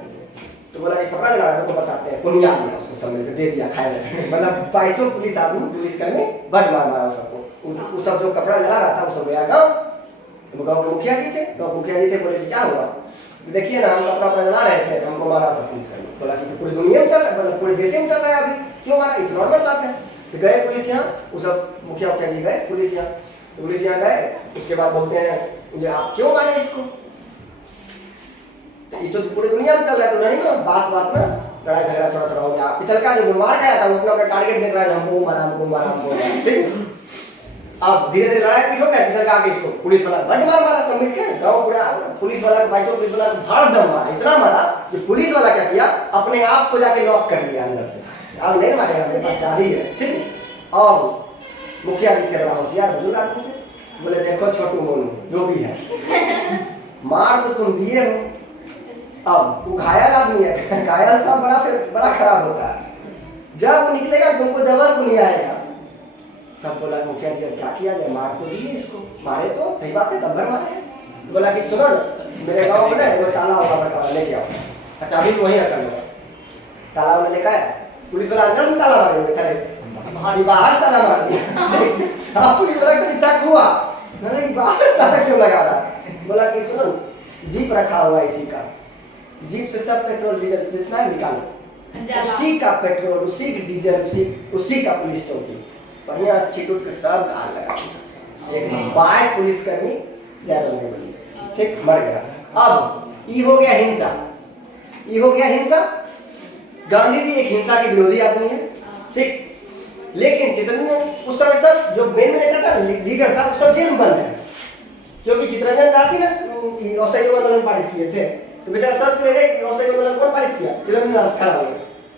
तो बोला कि कपड़ा जला रहे हैं, तो बताते हैं पुनिया दिया उसको, सब मिलकर दे दिया खाए मतलब 22 पुलिस आदमी पुलिस करने बड़ मार मारा सबको। वो सब जो कपड़ा जला रहा था वो सब गया गाँव, तो गाँव के मुखिया जी थे, गाँव मुखिया जी थे, बोले क्या हुआ? देखिए ना हम कपड़ा जला रहे थे, हमको मारा सब पुलिस करने। बोला कि तो पूरी दुनिया में चल रहा है, मतलब पूरे देश में चल रहा है अभी, क्यों मारा? ये नॉर्मल बात है। तो गए पुलिस यहाँ, वो सब मुखिया जी गए पुलिस यहाँ, तो पुलिस यहाँ गए, उसके बाद बोलते हैं जो आप क्यों मारे इसको? तो ये तो पूरी दुनिया में चल रहा है, तो नहीं ना बात ना लड़ाई झगड़ा थोड़ा हो गया। पिछल का जो मार गया था वो अपना टारगेट देख रहा है, हमको मारा, ठीक। अब धीरे धीरे लड़ाई पीट हो गया, पिछल का आगे इसको पुलिस वाला बट मारा सब मिलके, गाँव पूरा पुलिस वाला को 22 पुलिस वाला भाड़ दम मारा, इतना मारा कि पुलिस वाला क्या किया, अपने आप को जाके लॉक कर लिया अंदर से, अब नहीं मारेगा, मेरे पास चाबी है, ठीक। और मुखिया जी थे, बड़ा होशियार बुजुर्ग आदमी थे, बोले देखो छोटू मोनू जो भी है मार तो तुम दिए हो, अब वो घायल आदमी है, घायल साहब बड़ा खराब होता है। जब वो निकलेगा तुमको जबर को नहीं आएगा। सब बोला मुखिया जी क्या किया जाए, मार तो दिए इसको, मारे तो सही बात है, तब मारे हैं। बोला कि सुनो मेरे गाँव में ना वो ताला होगा बड़ा, लेके आओ। अच्छा अभी तो वहीं रखा हुआ ताला वाला लेकर आया, पुलिस वाला अंदर से ताला मारे हुए थे, बाहर से ताला मार दिया। आप पुलिस वाला तो शक हुआ, मैंने कि बाहर से ताला क्यों लगा रहा है। बोला कि सुनो जीप रखा हुआ इसी का, जीप से सब पेट्रोल डीजल जितना निकालो, उसी का पेट्रोल, उसी का डीजल, उसी का पुलिस चौकी बढ़िया छिटूट के सब गाल लगा। एक 22 पुलिसकर्मी जेल में बंद, ठीक, मर गया। अब ये हो गया हिंसा, ये हो गया हिंसा। गांधी जी एक हिंसा के विरोधी आदमी है, ठीक, लेकिन चित्तरंजन उस समय सब जो मेन लीडर था, लीडर था, वो सब जेल में बंद है, क्योंकि चित्तरंजन दास ही ने असहयोग आंदोलन पारित किए थे। तो बेचारा सच में असहयोग आंदोलन कौन पारित किया? चित्तरंजन दास खड़ा हो,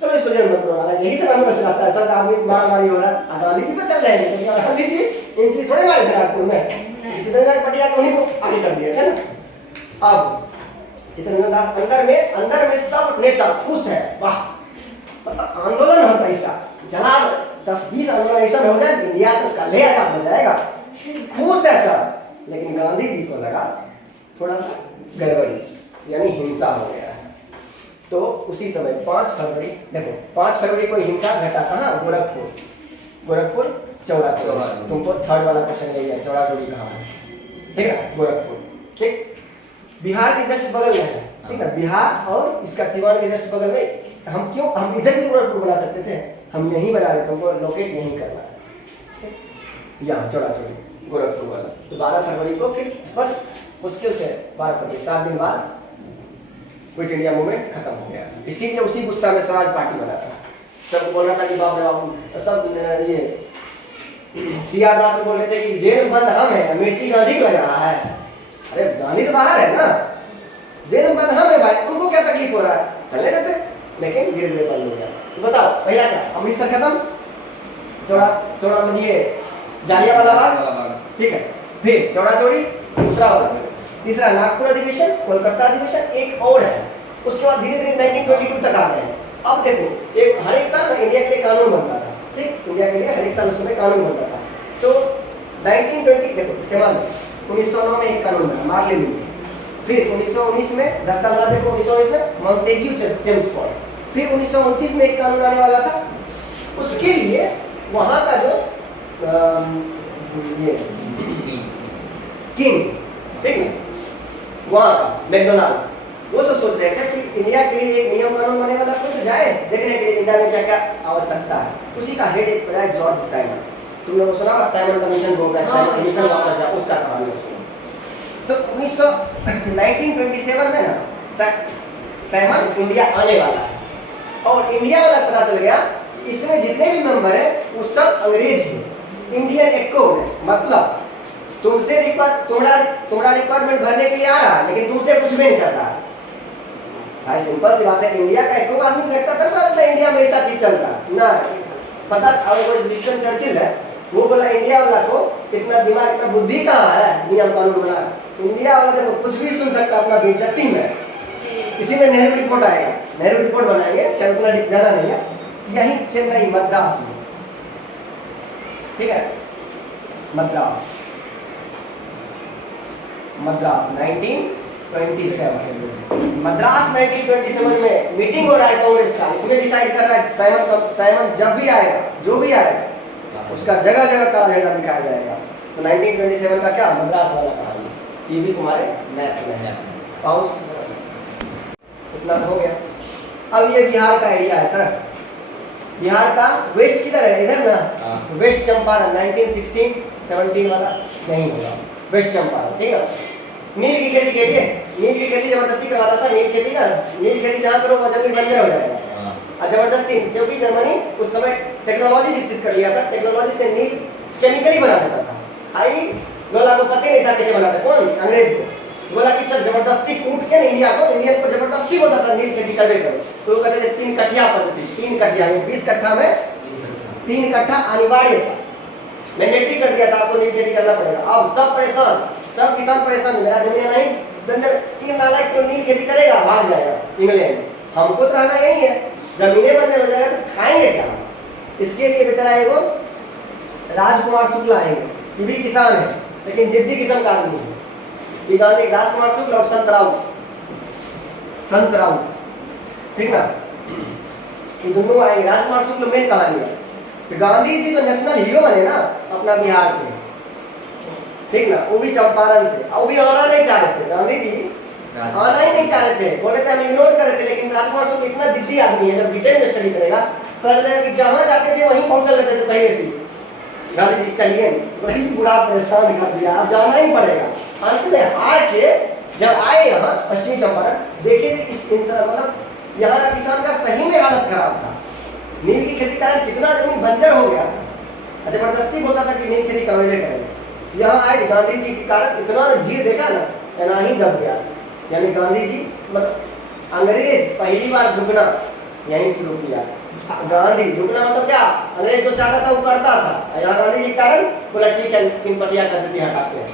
चलो इसको जेल में करवाना, यही सब हमें चलाता है, सब आदमी मारामारी हो रहा है, गांधी जी पर चल रहे हैं, तो गांधी जी एंट्री थोड़े मारे थे नागपुर में, चित्तरंजन पटिया को उन्हीं को आगे कर दिया था ना। अब चित्तरंजन दास अंदर में सब नेता खुश है, वाह मतलब आंदोलन होता ऐसा, जरा 10-20 आंदोलन ऐसा हो जाए इंडिया तो कल ही आजाद हो जाएगा, खुश है सब। लेकिन गांधी जी को लगा थोड़ा सा गड़बड़ी, यानी हिंसा हो गया है। तो उसी समय 5 फरवरी, देखो 5 फरवरी को हिंसा घटा कहाँ? गोरखपुर चौड़ा चौड़ी। तुमको थर्ड वाला क्वेश्चन ले गया, चौड़ा चौड़ी कहाँ है, ठीक है ना, गोरखपुर, ठीक, बिहार के जस्ट बगल में है, ठीक है, बिहार और इसका सीवान के जस्ट बगल में। हम इधर भी गोरखपुर बना सकते थे, हम यहीं बना रहे, तुमको लोकेट यहीं करना है, यहाँ चौड़ा चौड़ी गोरखपुर वाला। तो 12 फरवरी को फिर बस मुश्किल से 12 फरवरी 7 दिन बाद क्विट इंडिया मूवमेंट खत्म हो गया। इसीलिए उसी गुस्सा में स्वराज पार्टी बना था, सब बोल रहा था कि बाप रे बाप, सब ये सीआर दास से बोल रहे थे कि जेल बंद हम है, मिर्ची गांधी को लग रहा है। अरे गांधी तो बाहर है ना, जेल बंद हम है भाई, उनको क्या तकलीफ हो रहा है, चलने देते, लेकिन धीरे धीरे बंद हो गया। तो बताओ पहला क्या, अमृतसर खत्म, चौड़ा ये जालियांवाला बाग, ठीक है, फिर चौड़ा चौड़ी दूसरा वाला, तीसरा नागपुर अधिवेशन, कोलकाता अधिवेशन, एक और है। उसके बाद धीरे धीरे 1922 तक आ गए हैं। अब देखो एक हर एक साल इंडिया के लिए कानून बनता था, ठीक, इंडिया के लिए हर एक साल उस समय कानून बनता था। तो 1920 देखो इस्तेमाल 1909 में एक कानून बना मार्ले में, फिर 1919 में 10 साल बाद देखो 1919 में मॉन्टेग्यू चेम्सफोर्ड, फिर 1929 में एक कानून आने वाला था। उसके लिए वहाँ का जो ये किंग, ठीक है, वहाँ का मैकडोनाल्ड, वो सब सोच रहे थे कि इंडिया के लिए एक नियम कानून बने वाला तो जाए देखने के लिए इंडिया में क्या क्या आवश्यकता है। उसी का हेड एक बना जॉर्ज साइमन, तुमने वो सुना साइमन कमीशन को, साइमन कमीशन वापस जाए उसका कहानी सुनो। तो 1927 में ना साइमन इंडिया आने वाला है, और इंडिया वाला पता चल गया कि इसमें जितने भी मेंबर है वो सब अंग्रेज हैं, इंडियन एक्ट है, मतलब तुमसे तुम्हारा रिक्वायरमेंट भरने के लिए आ रहा है, लेकिन तुमसे कुछ भी नहीं कर रहा है भाई। सिंपल सी बात है, इंडिया का एक आदमी करता था, इंडिया में ऐसा चीज चल रहा ना, पता। अब वो विंस्टन चर्चिल है, वो बोला इंडिया वाला को इतना दिमाग, इतना बुद्धि कहाँ है नियम कानून बना। इंडिया वाला देखो कुछ भी सुन सकता अपना बेइज्जती में। इसी में नेहरू रिपोर्ट आएगा, नेहरू रिपोर्ट बनाएंगे, क्या उतना जाना नहीं है, यही चेन्नई मद्रास में, ठीक है, मद्रास 1927 मद्रास 1927 में मीटिंग हो रहा है कांग्रेस का। इसमें डिसाइड कर रहा है साइमन जब भी आएगा, जो भी आएगा, उसका जगह जगह काला झंडा दिखाया जाएगा। तो 1927 का क्या, मद्रास वाला कहानी, ये भी तुम्हारे मैप में है। पाउस इतना हो गया। अब ये बिहार का एरिया है सर, बिहार का वेस्ट किधर है, इधर ना, वेस्ट चंपारण 1916-17 वाला नहीं होगा, वेस्ट चंपारण, ठीक है। नील की खेती के लिए, नील की खेती जबरदस्ती करवाता था, नील खेती ना, नील खेती जहाँ करो वहाँ जमीन बंजर हो जाएगा, और जबरदस्ती, क्योंकि जर्मनी उस समय टेक्नोलॉजी विकसित कर लिया था, टेक्नोलॉजी से नील केमिकली बना देता था। आई बोला को पता नहीं था कैसे बनाता, कौन, अंग्रेज को बोला कि सब जबरदस्ती कूट के इंडिया को, इंडियन को जबरदस्ती बोलता था नील खेती करने करो। तो वो कहते थे 3 कठिया पद्धति, 3 कठिया, 20 कट्ठा में 3 कट्ठा अनिवार्य था, मैंडेटरी कर दिया था, आपको नील खेती करना पड़ेगा। अब सब परेशान, सब किसान परेशान, मेरा जमीन नहीं बंदर ये नालायक क्यों नील खेती करेगा, भाग जाएगा इंग्लैंड, हमको तो रहना यही है, जमीनें बंजर हो जाएगा तो खाएंगे क्या। इसके लिए बेचारा एगो राजकुमार शुक्ल आएंगे, ये भी किसान है लेकिन जिद्दी किस्म का आदमी है। ये गांधी राजकुमार शुक्ल और संत राउत, ठीक ना, ये दोनों आएंगे। राजकुमार शुक्ल मेन कहानी है। तो गांधी जी तो नेशनल हीरो बने ना अपना बिहार से, ठीक ना, वो भी चंपारण से, वो भी आना नहीं चाह रहे थे गांधी जी, आना ही नहीं चाह रहे थे, बोले थे हम इग्नोर कर रहे थे। लेकिन राजकुमार शुक्ल इतना जिद्दी आदमी है, जब ब्रिटेन में स्टडी करेगा पता चलेगा कि जहाँ जाते थे वहीं पहुंचल रहते थे पहले से। गांधी जी चलिए वही बुरा परेशान कर दिया, अब जाना ही पड़ेगा। अंत में हार के जब आए यहाँ पश्चिमी चंपारण, देखिए इस इंसान मतलब यहाँ का किसान का सही में हालत खराब था। नील की खेती कारण कितना जमीन बंजर हो गया था, जबरदस्ती बोलता था कि नील खेती करवाइए करेंगे। यहाँ आए गांधी जी के कारण इतना भीड़ देखा ना, कहना ही दब गया। यानी गांधी जी मतलब अंग्रेज पहली बार झुकना यहीं शुरू किया। गांधी झुकना मतलब क्या, अंग्रेज जो चाहता था वो करता था, यहाँ गांधी जी के कारण बोला ठीक है तीन पटिया कर देती हटाते हैं,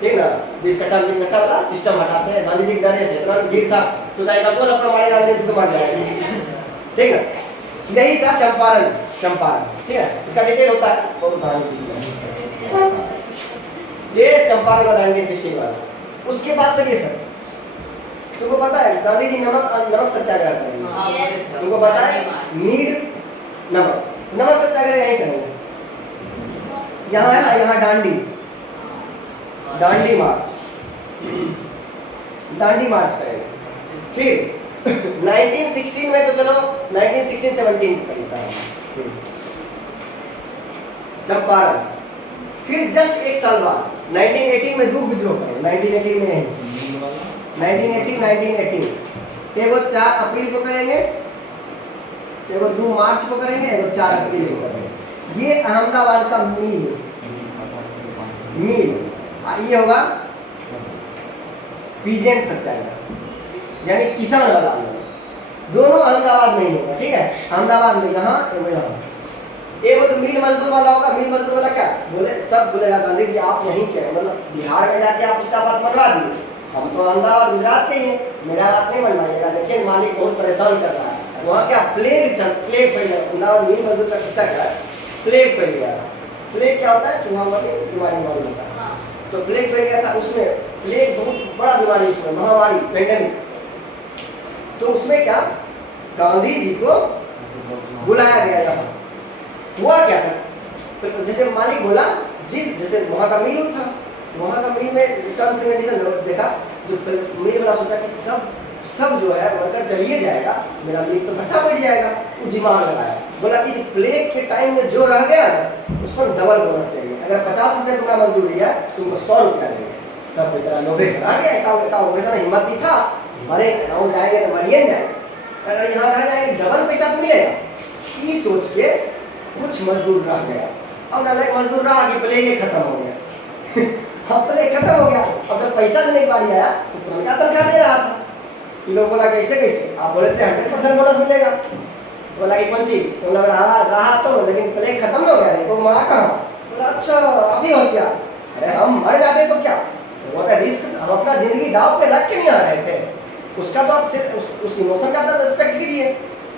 ठीक ना, 20 कट्ठा 3 कट्ठा वाला सिस्टम हटाते हैं। गांधी जी के डरे से इतना भीड़ था तो जाएगा बोल अपना मारेगा अंग्रेज तो मार जाएगा, ठीक है। यही था चंपारण, ठीक है, इसका डिटेल होता है बहुत कहानी। ये चंपारण वाला 1916 वाला। उसके बाद चलिए सर, तुमको पता है गांधी जी नमक सत्याग्रह करेंगे, तुमको पता है नीड नमक सत्याग्रह यही करेंगे। यहाँ है ना, यहाँ दांडी मार्च करेंगे। फिर 1916 में तो चलो 1916-17 बनता है चंपारण। फिर जस्ट एक साल बाद 1918 में दूध विद्रोह करें, 1918 में नहीं, 1918 एगो 4 अप्रैल को करेंगे, एगो 2 मार्च को करेंगे, एगो 4 अप्रैल को करेंगे। ये अहमदाबाद का मील ये होगा पीजेंट सत्याग्रह यानी किसान वाला आंदोलन। दोनों अहमदाबाद में ही होगा, ठीक है, अहमदाबाद में यहाँ एवं यहाँ। एक तो मिल मजदूर वाला होगा, मिल मजदूर वाला क्या बोले, सब बोलेगा गांधी जी आप यहीं के, मतलब बिहार में जाके आप उसका बात मनवा दिए, हम तो अहमदाबाद गुजरात के ही हैं, मेरा बात नहीं मनवाइएगा। देखिए मालिक बहुत परेशान कर रहा है, वहाँ क्या प्लेग फैल गया। अहमदाबाद मिल मजदूर का किस्सा क्या है, प्लेग फैल गया। प्लेग क्या होता है, चूहा वाली बीमारी होता है, तो प्लेग फैल गया था। उसमें प्लेग बहुत बड़ा बीमारी, उसमें महामारी पेंडेमिक। तो उसमें क्या गांधी जी को बुलाया गया यहाँ। हुआ क्या था, तो जैसे मालिक बोला जैसे वहाँ का मिल था, वहाँ का मिल में टर्म्स एंड कंडीशन देखा, जो मिल वाला सोचा कि सब जो है वर्कर चलिए जाएगा, मेरा मिल तो भट्टा बैठ जाएगा। वो दिमाग लगाया, बोला कि प्लेग के टाइम में जो रह गया ना उसको डबल बोनस देंगे, अगर 50 रुपये तुम्हारा मजदूरी है तुमको 100 रुपया देंगे। सब बेचारा लोभे से आ गया, हिम्मत नहीं था, मरे गाँव जाएंगे तो मरिए जाए, अगर यहाँ रह जाएंगे डबल पैसा तो मिलेगा। ये सोच के कुछ मजदूर रह गया। अब नालायक मजदूर रहा कि प्लेग खत्म हो गया अब प्लेग खत्म हो गया, अब जब पैसा देने की बारी आया तो पुराना तनख्वाह दे रहा था। ये लोग बोला कैसे आप बोले थे 100% बोनस मिलेगा, बोला कि पंची तो लग रहा तो, लेकिन प्लेग खत्म हो गया तो मरा कहाँ, बोला अच्छा अभी होशियार, अरे हम मर जाते तो क्या, वो था रिस्क, हम अपना जिंदगी दाव पे रख के नहीं आ रहे थे, उसका तो आप उस इमोशन का तो रिस्पेक्ट कीजिए।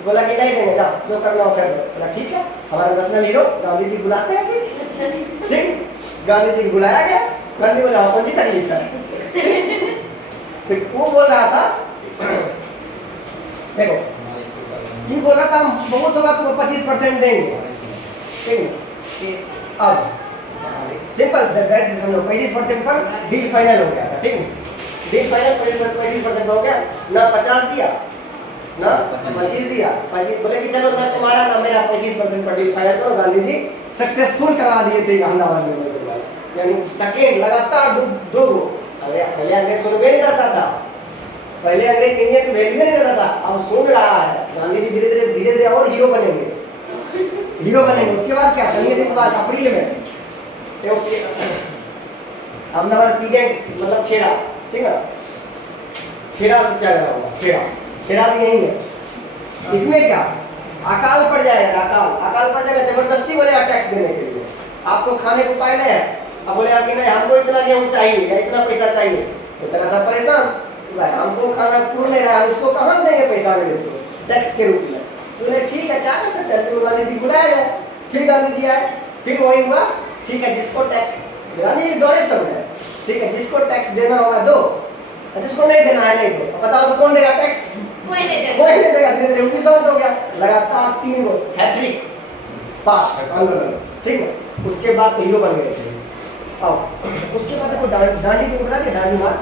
बोला कि नहीं देंगे ना, जो करना हो कर। बोला ठीक है, हमारा नेशनल हीरो गांधी जी बुलाते हैं फिर, ठीक, गांधी जी को बुलाया गया। गांधी बोला हाँ पंची तारीफ है तो वो बोल रहा था देखो ये बोला था हम बहुत होगा तुमको 25% देंगे, ठीक है। अब सिंपल 25% पर डील फाइनल हो गया था, ठीक है, डील फाइनल 25% हो गया ना, 50 दिया ना 25 दिया, बोले कि चलो मैं तुम्हारा ना मेरा 25% पर डील फाइनल करो। गांधी जी सक्सेसफुल करवा दिए थे अहमदाबाद में, यानी सेकेंड लगातार दो। अरे पहले अंग्रेज शुरू नहीं करता था, पहले अंग्रेज इंडिया की वैल्यू नहीं देता था, अब सुन रहा है गांधी जी धीरे धीरे और हीरो बनेंगे। उसके बाद क्या, 15 दिन के बाद अप्रैल में अहमदाबाद पीजेंट मतलब खेड़ा, ठीक है, खेड़ा सत्याग्रह होगा। खेड़ा भी यही है। इसमें क्या अकाल पड़ जाएगा, अकाल पड़ जाएगा, जबरदस्ती बोलेगा टैक्स देने के लिए, आपको खाने को उपाय नहीं है, अब बोलेगा कि नहीं हमको इतना गेहूँ चाहिए या इतना पैसा चाहिए, बेचारा सा परेशान कि भाई हमको खाना पूर्ण नहीं रहा, हम इसको कहाँ से देंगे पैसा अंग्रेज को टैक्स के रूप में। तो बोले ठीक है क्या कर सकते हैं, तो गांधी जी बुलाया जाए। फिर गांधी जी आए, फिर वही हुआ, ठीक है जिसको टैक्स, गांधी जी डरे सब है, ठीक है जिसको टैक्स देना होगा दो, और जिसको नहीं देना है नहीं दो। बताओ तो कौन देगा टैक्स? कोई नहीं देगा। कोई नहीं देगा। धीरे धीरे उनकी शांत हो गया, लगातार 3 गो हैट्रिक पास आंदोलन, ठीक है। उसके बाद तो हीरो बन गए थे। अब उसके बाद देखो दांडी को बता दिया, दांडी मार्च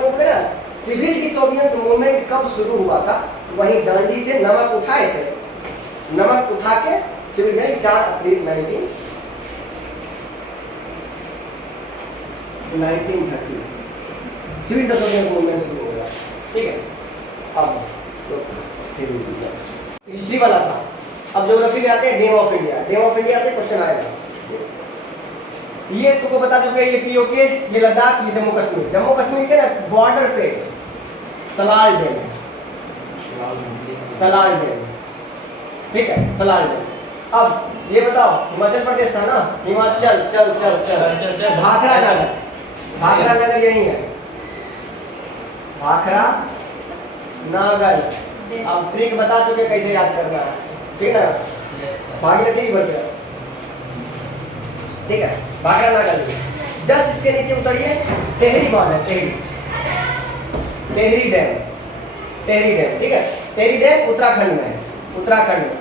को पता सिविल डिसोबिडियंस मूवमेंट कब शुरू हुआ था? तो वहीं दांडी से नमक उठाए थे, नमक उठा के सिविल यानी 4 अप्रैल 1930 सिविल डिसोबिडियंस मूवमेंट शुरू हो गया, ठीक है। अब तो हिस्ट्री वाला था। अब ज्योग्राफी में आते हैं, dam of India. Dam of India से क्वेश्चन आएगा। ये तुमको बता चुके ये पीओके, ये लद्दाख, ये जम्मू कश्मीर। जम्मू कश्मीर के ना बॉर्डर पे सलाल डैम है, सलाल डैम, ठीक है सलाल डैम। अब ये बताओ हिमाचल प्रदेश था ना, हिमाचल चल चल चल चल, चल। भाखरा नगर, भाखरा नगर यही है, भाखरा नागर। अब ट्रिक बता चुके कैसे याद करना है, ठीक है ना। भागीरथी रिवर पे, ठीक है भाखरा नागर। जस्ट इसके नीचे उतरिए, टेहरी बांध है, टेहरी डैम, टेहरी डैम, ठीक है। टेहरी डैम उत्तराखंड में है, उत्तराखंड में।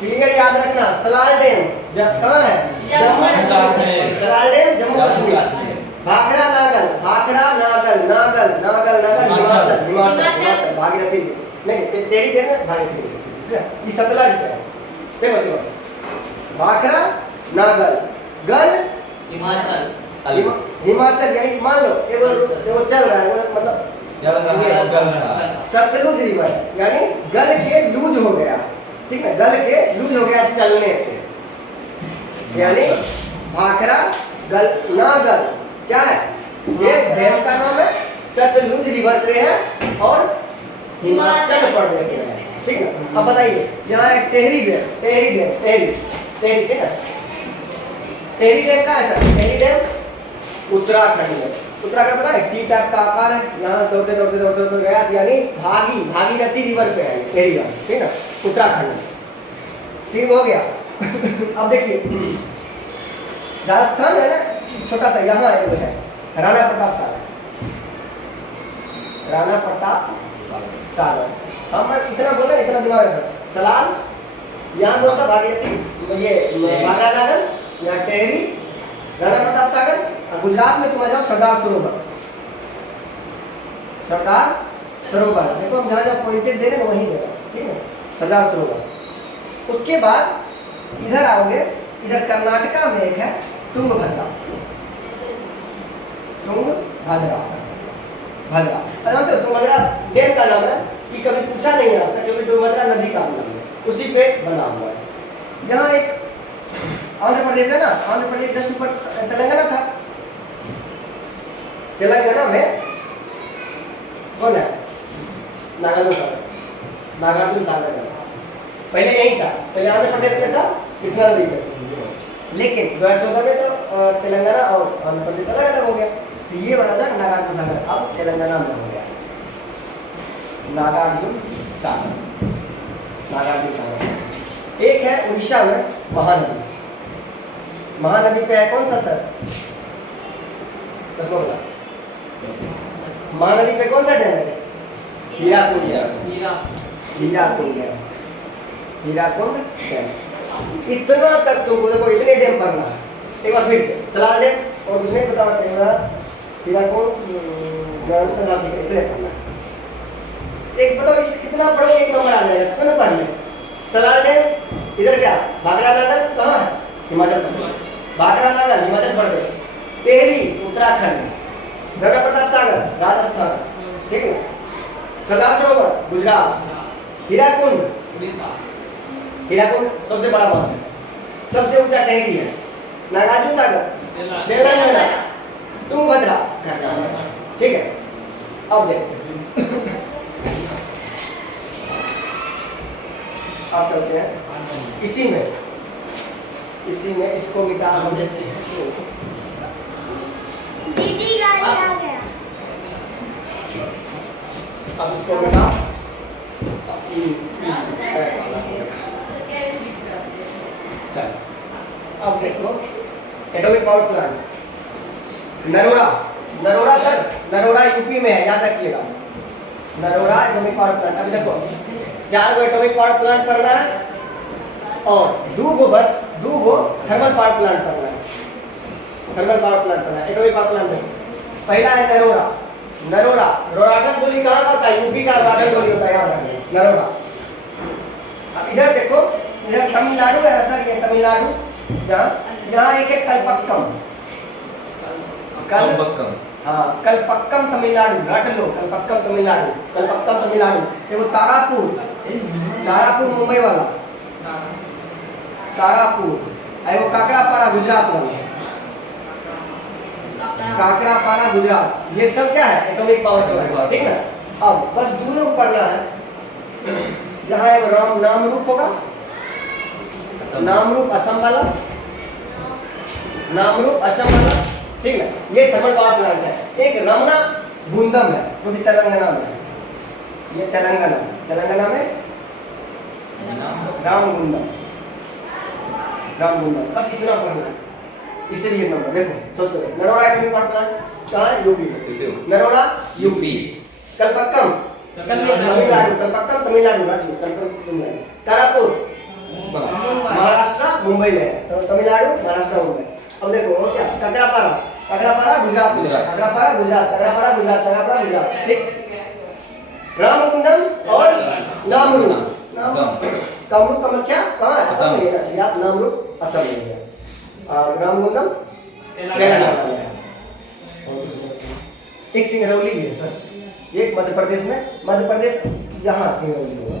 क्लियर याद रखना, सलाल डैम कहाँ है? जम्मू कश्मीर। सलाल डैम जम्मू कश्मीर। भाखरा नागल, भाखरा नागल, नागल नागल नागल हिमाचल, हिमाचल हिमाचल भागीरथी नहीं, टेहरी डैम है भागीरथी, ठीक है। ये सतलज पे है, देखो देखो भाखरा नागल, गल हिमाचल, हिमाचल यानी मान लो वो चल रहा है, मतलब गल रहा। सतलुज रिवर यानी गल के लूज हो गया, ठीक है गल के लूज हो गया चलने से, यानी भाखरा गल नागल क्या है? ये डैम का नाम है, सतलुज रिवर पे है और हिमाचल प्रदेश में है, ठीक है। अब बताइए यहाँ एक टेहरी डैम, टेहरी डैम, टेहरी टेहरी, ठीक है। टेहरी डैम का है सर, टेहरी डैम उत्तराखंड में। उत्तराखंड पता है टी टाइप का आकार है, यहाँ दौड़ते दौड़ते दौड़ते दौड़ते गया, यानी भागीरथी रिवर पे है एरिया, ठीक है उत्तराखंड। ठीक हो गया। अब देखिए राजस्थान है ना, छोटा सा यहाँ है राणा प्रताप सागर, राणा प्रताप सागर। हम इतना बोल रहे हैं, इतना दिमाग रखना। सलाल यहाँ कौन सा भागीरथी, ये भाखरा नागर, यहाँ टेहरी, राणा प्रताप सागर। गुजरात में तुम आ जाओ सरदार सरोवर, सरदार सरोवर देखो हम जहाँ जहाँ पॉइंटेड दे रहे हैं वहीं देगा, ठीक है सरदार सरोवर। उसके बाद इधर आओगे, इधर कर्नाटका में एक है तुंगभद्रा, तुंगभद्रा भद्रा। जानते हो तुंगभद्रा डैम का नाम है, ये कभी पूछा नहीं आता क्योंकि तुंगभद्रा नदी का नाम है, उसी पे बना हुआ है। यहाँ एक आंध्र प्रदेश है ना, आंध्र प्रदेश जस्ट ऊपर तेलंगाना था, तेलंगाना में कौन है? नागार्जुन सागर, नागार्जुन सागर पहले यही था, पहले आंध्र प्रदेश में था कृष्णा नदी पे, लेकिन 2014 में तो तेलंगाना और आंध्र प्रदेश अलग अलग हो गया, तो ये बना था नागार्जुन सागर, अब तेलंगाना में हो गया नागार्जुन सागर, नागार्जुन सागर। एक है उड़ीसा में महानदी, महानदी पे है कौन सा सर? दस बोला महानदी पे कौन सा डैम है? Hirakud dam, Hirakud dam, Hirakud dam. इतना तक तुमको देखो, इतने डैम पढ़ना है। एक बार फिर से सलाल डैम और कुछ नहीं पता होगा, हीराकुंड इतने पढ़ना है। एक बताओ इस कितना पढ़ो एक नंबर आ जाएगा, कितना पढ़ ले। सलाल डैम इधर क्या? भाखरा नागर कहाँ है? हिमाचल प्रदेश, भाखरा नागर हिमाचल प्रदेश, टेहरी उत्तराखंड, राणा प्रताप सागर राजस्थान, ठीक है, सरदार सरोवर गुजरात, हीराकुंड उड़ीसा, हीराकुंड सबसे बड़ा बांध है, सबसे ऊंचा टेहरी है, नागार्जुन सागर तेलंगाना, तुंगभद्रा कर्नाटक, ठीक है। अब देखते हैं अब चलते हैं इसी में इसको मिटा दीदी गाड़ी आ गया। अब इसको मिटा चल अब देखो atomic power plant Naroda Naroda sir Naroda UP में है, याद रखिएगा नरोड़ा एटॉमिक पावर प्लांट। अभी देखो 4 गो एटॉमिक पावर प्लांट करना है और 2 गो बस 2 गो थर्मल पावर प्लांट करना है, थर्मल पावर प्लांट करना है एटॉमिक पावर प्लांट में। पहला है नरोड़ा नरोड़ा रोराटन गोली कहाँ का होता है, यूपी का रोराटन गोली होता है, याद रखिए नरोड़ा। अब इधर देखो इधर तमिलनाडु है सर, ये तमिलनाडु यहाँ एक है कलपक्कम कलपक्कम हाँ कलपक्कम तमिलनाडु, रट लो कलपक्कम तमिलनाडु, कलपक्कम तमिलनाडु। एगो तारापुर तारापुर मुंबई वाला तारापुर, एगो काकरापारा गुजरात वाला काकरापारा गुजरात। ये सब क्या है एटॉमिक पावर प्लांट, ठीक ना। अब बस दूरों को पढ़ना है। यहाँ एक नामरूप होगा, नामरूप असम वाला, नामरूप असम वाला, ठीक ना। ये थर्मल पावर प्लांट है। एक रमना गुंदम है वो भी तेलंगाना में है, ये तेलंगाना में रामगुंडम बस इतना पढ़ना है। इससे भी एक नंबर देखो सोच करो। नरोड़ा एटॉमिक पावर प्लांट कहाँ है, यूपी। नरोड़ा यूपी, कलपक्कम तमिलनाडु, कलपक्कम तमिलनाडु, तारापुर महाराष्ट्र मुंबई में है, तो तमिलनाडु महाराष्ट्र मुंबई। अब देखो क्या काकरापारा गुजरात, काकरापारा गुजरात, ठीक। रामगुंडम और नामरूप कामरूप कामाख्या कहाँ है, असम में है, याद नामरूप असम में है और रामगुंडम तेलंगाना में है। एक सिंगरौली भी है सर, एक मध्य प्रदेश में, मध्य प्रदेश यहाँ सिंगरौली होगा,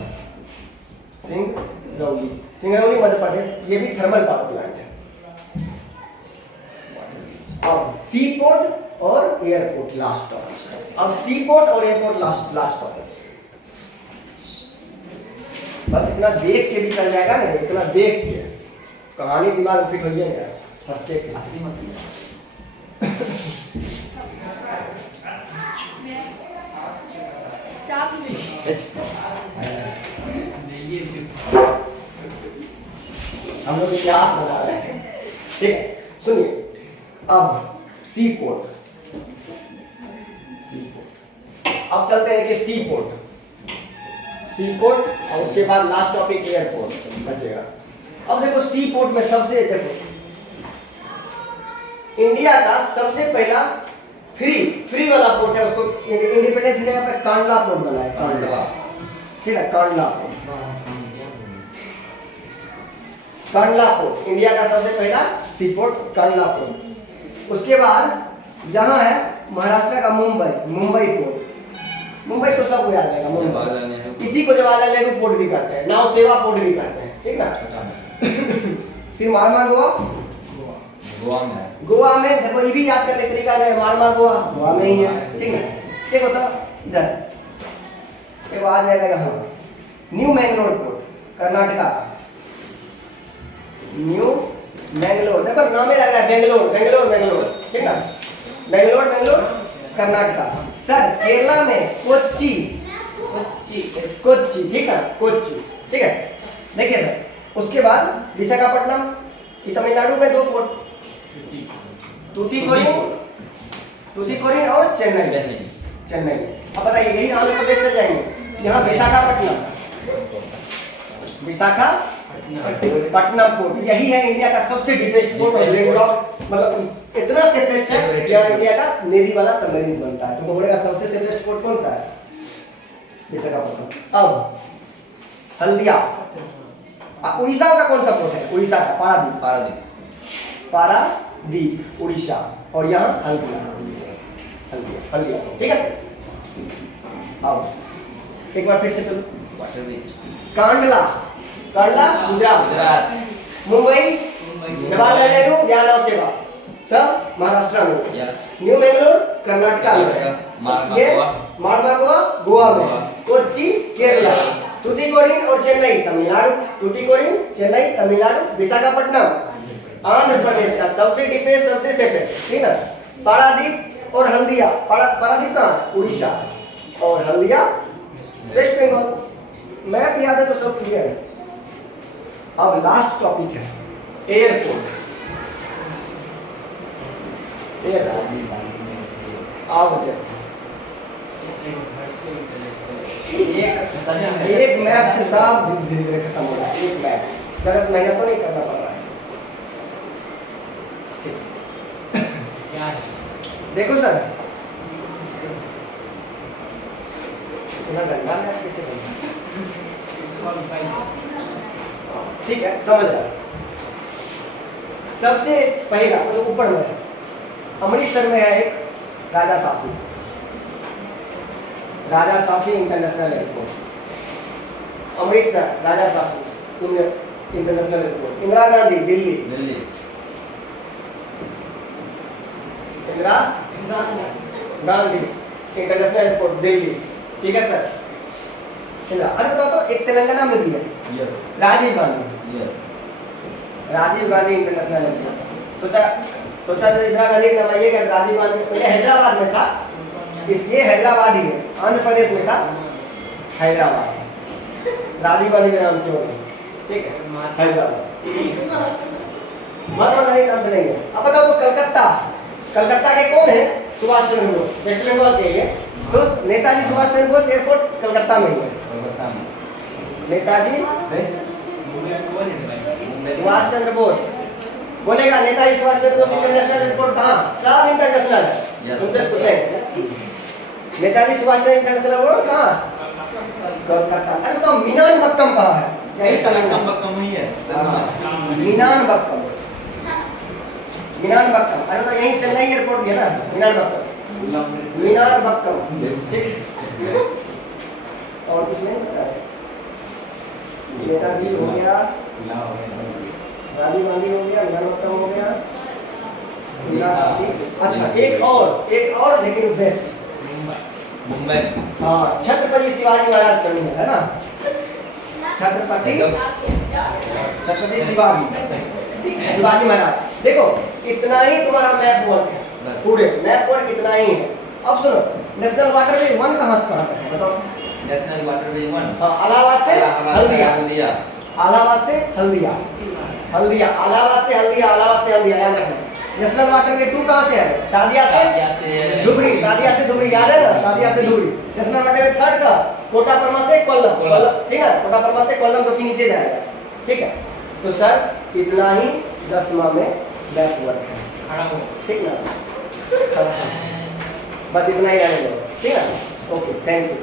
सिंगरौली मध्य प्रदेश, ये भी थर्मल पावर प्लांट है। अब सी पोर्ट और एयरपोर्ट लास्ट टॉपिक। अब सी पोर्ट और एयरपोर्ट लास्ट टॉपिक। बस इतना देख के भी चल जाएगा ना, इतना देख के कहानी दिमाग में फिट हो जाएगा हंस के हंसी मसी। हम लोग इतिहास बता रहे हैं, ठीक है। सुनिए अब सी पोर्ट, अब चलते हैं कि सी पोर्ट और उसके बाद लास्ट टॉपिक एयरपोर्ट बचेगा। अब देखो सी पोर्ट में सबसे देखो इंडिया का सबसे पहला फ्री वाला पोर्ट है, उसको इंडिपेंडेंस डे पे कांडला पोर्ट बनाया, कांडला, ठीक है, कांडला पोर्ट इंडिया का सबसे पहला सी पोर्ट कांडला पोर्ट। उसके बाद यहाँ है महाराष्ट्र का मुंबई पोर्ट। मुंबई तो सब याद आएगा, मुंबई, इसी को जवाहरलाल नेहरू पोर्ट भी कहते हैं, नाव सेवा पोर्ट भी कहते हैं, ठीक ना। फिर मारमा गोवा में देखो, ये भी याद करने का तरीका है, मारमा गोवा में ही है, ठीक है। देखो तो इधर एक आ जाएगा यहाँ new Mangalore port, Karnataka, new Mangalore, देखो नाम ही लग रहा है बेंगलोर, ठीक ना, बेंगलोर कर्नाटका। सर केरला में कोच्चि, ठीक है, कोच्चि, ठीक है। देखिए सर उसके बाद विशाखापट्टनम, तमिलनाडु में 2 पोर्ट, तूतीकोरिन और चेन्नई। अब बताइए यही आंध्र प्रदेश से जाएंगे, यहाँ विशाखापट्टनम पोर्ट, यही है इंडिया का सबसे डीपेस्ट पोर्ट और लैंडलॉक, मतलब इतना सेफेस्ट है कि इंडिया का नेवी वाला सबमरीन बनता है। तो बोलेगा सबसे सेफेस्ट पोर्ट कौन सा है, विशाखापट्टनम। अब हल्दिया, उड़ीसा का कौन सा पोर्ट है, उड़ीसा का पारादीप उड़ीसा, और यहाँ हल्दिया, ठीक है। अब एक बार फिर से चलो, कांडला गुजरात, मुंबई जवाहरलाल नेहरू नौ सेवा सब महाराष्ट्र में, न्यू मैंगलोर कर्नाटका में, ये मारमा गोवा में, कोच्चि केरला, तूतीकोरिन और चेन्नई तमिलनाडु, विशाखापट्टनम आंध्र प्रदेश का सबसे डीपेस्ट सबसे सेफेस्ट, ठीक है। पारादीप और हल्दिया, पारादीप कहाँ, उड़ीसा, और हल्दिया वेस्ट बंगाल। मैप याद है तो सब क्लियर है। अब लास्ट टॉपिक है एयरपोर्ट। आओ बेटे, एक मैप से साफ धीरे धीरे खत्म हो रहा है। एक मैप गलत मेहनत तो नहीं करना पड़ रहा है। देखो सर, इतना गंदा मैप कैसे बन सकता है? ठीक है, समझ रहा। सबसे पहला जो ऊपर में है, अमृतसर में है एक राजा सासी इंटरनेशनल एयरपोर्ट। अमृतसर राजा सासी international airport. Indira Gandhi Delhi Indira Gandhi international airport Delhi. ठीक है सर। अरे बताओ तो एक तेलंगाना में भी है। Yes Rajiv Gandhi international airport. सोचा जो इंदिरा गांधी का नाम ये क्या, राजीव गांधी पहले हैदराबाद में था, इसलिए हैदराबाद ही है। आंध्र प्रदेश में था हैदराबाद। राजीव गांधी का नाम क्यों है? ठीक है, हैदराबाद। महात्मा गांधी के नाम से नहीं है। अब बताओ तो कलकत्ता के कौन है? सुभाष चंद्र बोस, वेस्ट बंगाल के लिए। तो नेताजी सुभाष चंद्र बोस एयरपोर्ट कलकत्ता में ही है। नेताजी सुभाष चंद्र बोस बोलेगा, नेताजी सुभाष चंद्र बोस इंटरनेशनल एयरपोर्ट कहाँ? सब इंटरनेशनल है। उनसे पूछेंगे नेताजी सुभाष चंद्र इंटरनेशनल एयरपोर्ट कहाँ? कलकत्ता। अरे तो मीनानबक्कम कहाँ है? यही कम ही है। मीनानबक्कम। अरे तो यही चेन्नई एयरपोर्ट भी है ना, मीनानबक्कम। ठीक। और कुछ नहीं बचा है। नेताजी हो गया, राजीव गांधी हो गया, मीनानबक्कम हो गया, इंदिरा गांधी। अच्छा एक और लेकिन बेस्ट मुंबई। हाँ, छत्रपति शिवाजी महाराज टर्मिनल है ना। छत्रपति शिवाजी महाराज। देखो इतना ही तुम्हारा मैप वर्क है, पूरे मैप वर्क इतना ही है। अब सुनो, नेशनल वाटरवे 1 कहाँ से कहाँ तक है बताओ? नेशनल वाटरवे 1 हाँ, इलाहाबाद से हल्दिया, इलाहाबाद से हल्दिया, इलाहाबाद से हल्दिया याद रखना। नेशनल वाटरवे 2 कहाँ से है? सादिया से धुबरी, याद है ना, सादिया से धुबरी। नेशनल वाटरवे 3 का कोटा परमा से कोल्लम, ठीक है, कोटा परमा से कोल्लम तो नीचे जाएगा। ठीक है, तो सर इतना ही 10 माह में मैप वर्क है। ठीक ना, बस इतना ही रहने दो। ठीक है, ओके, थैंक यू।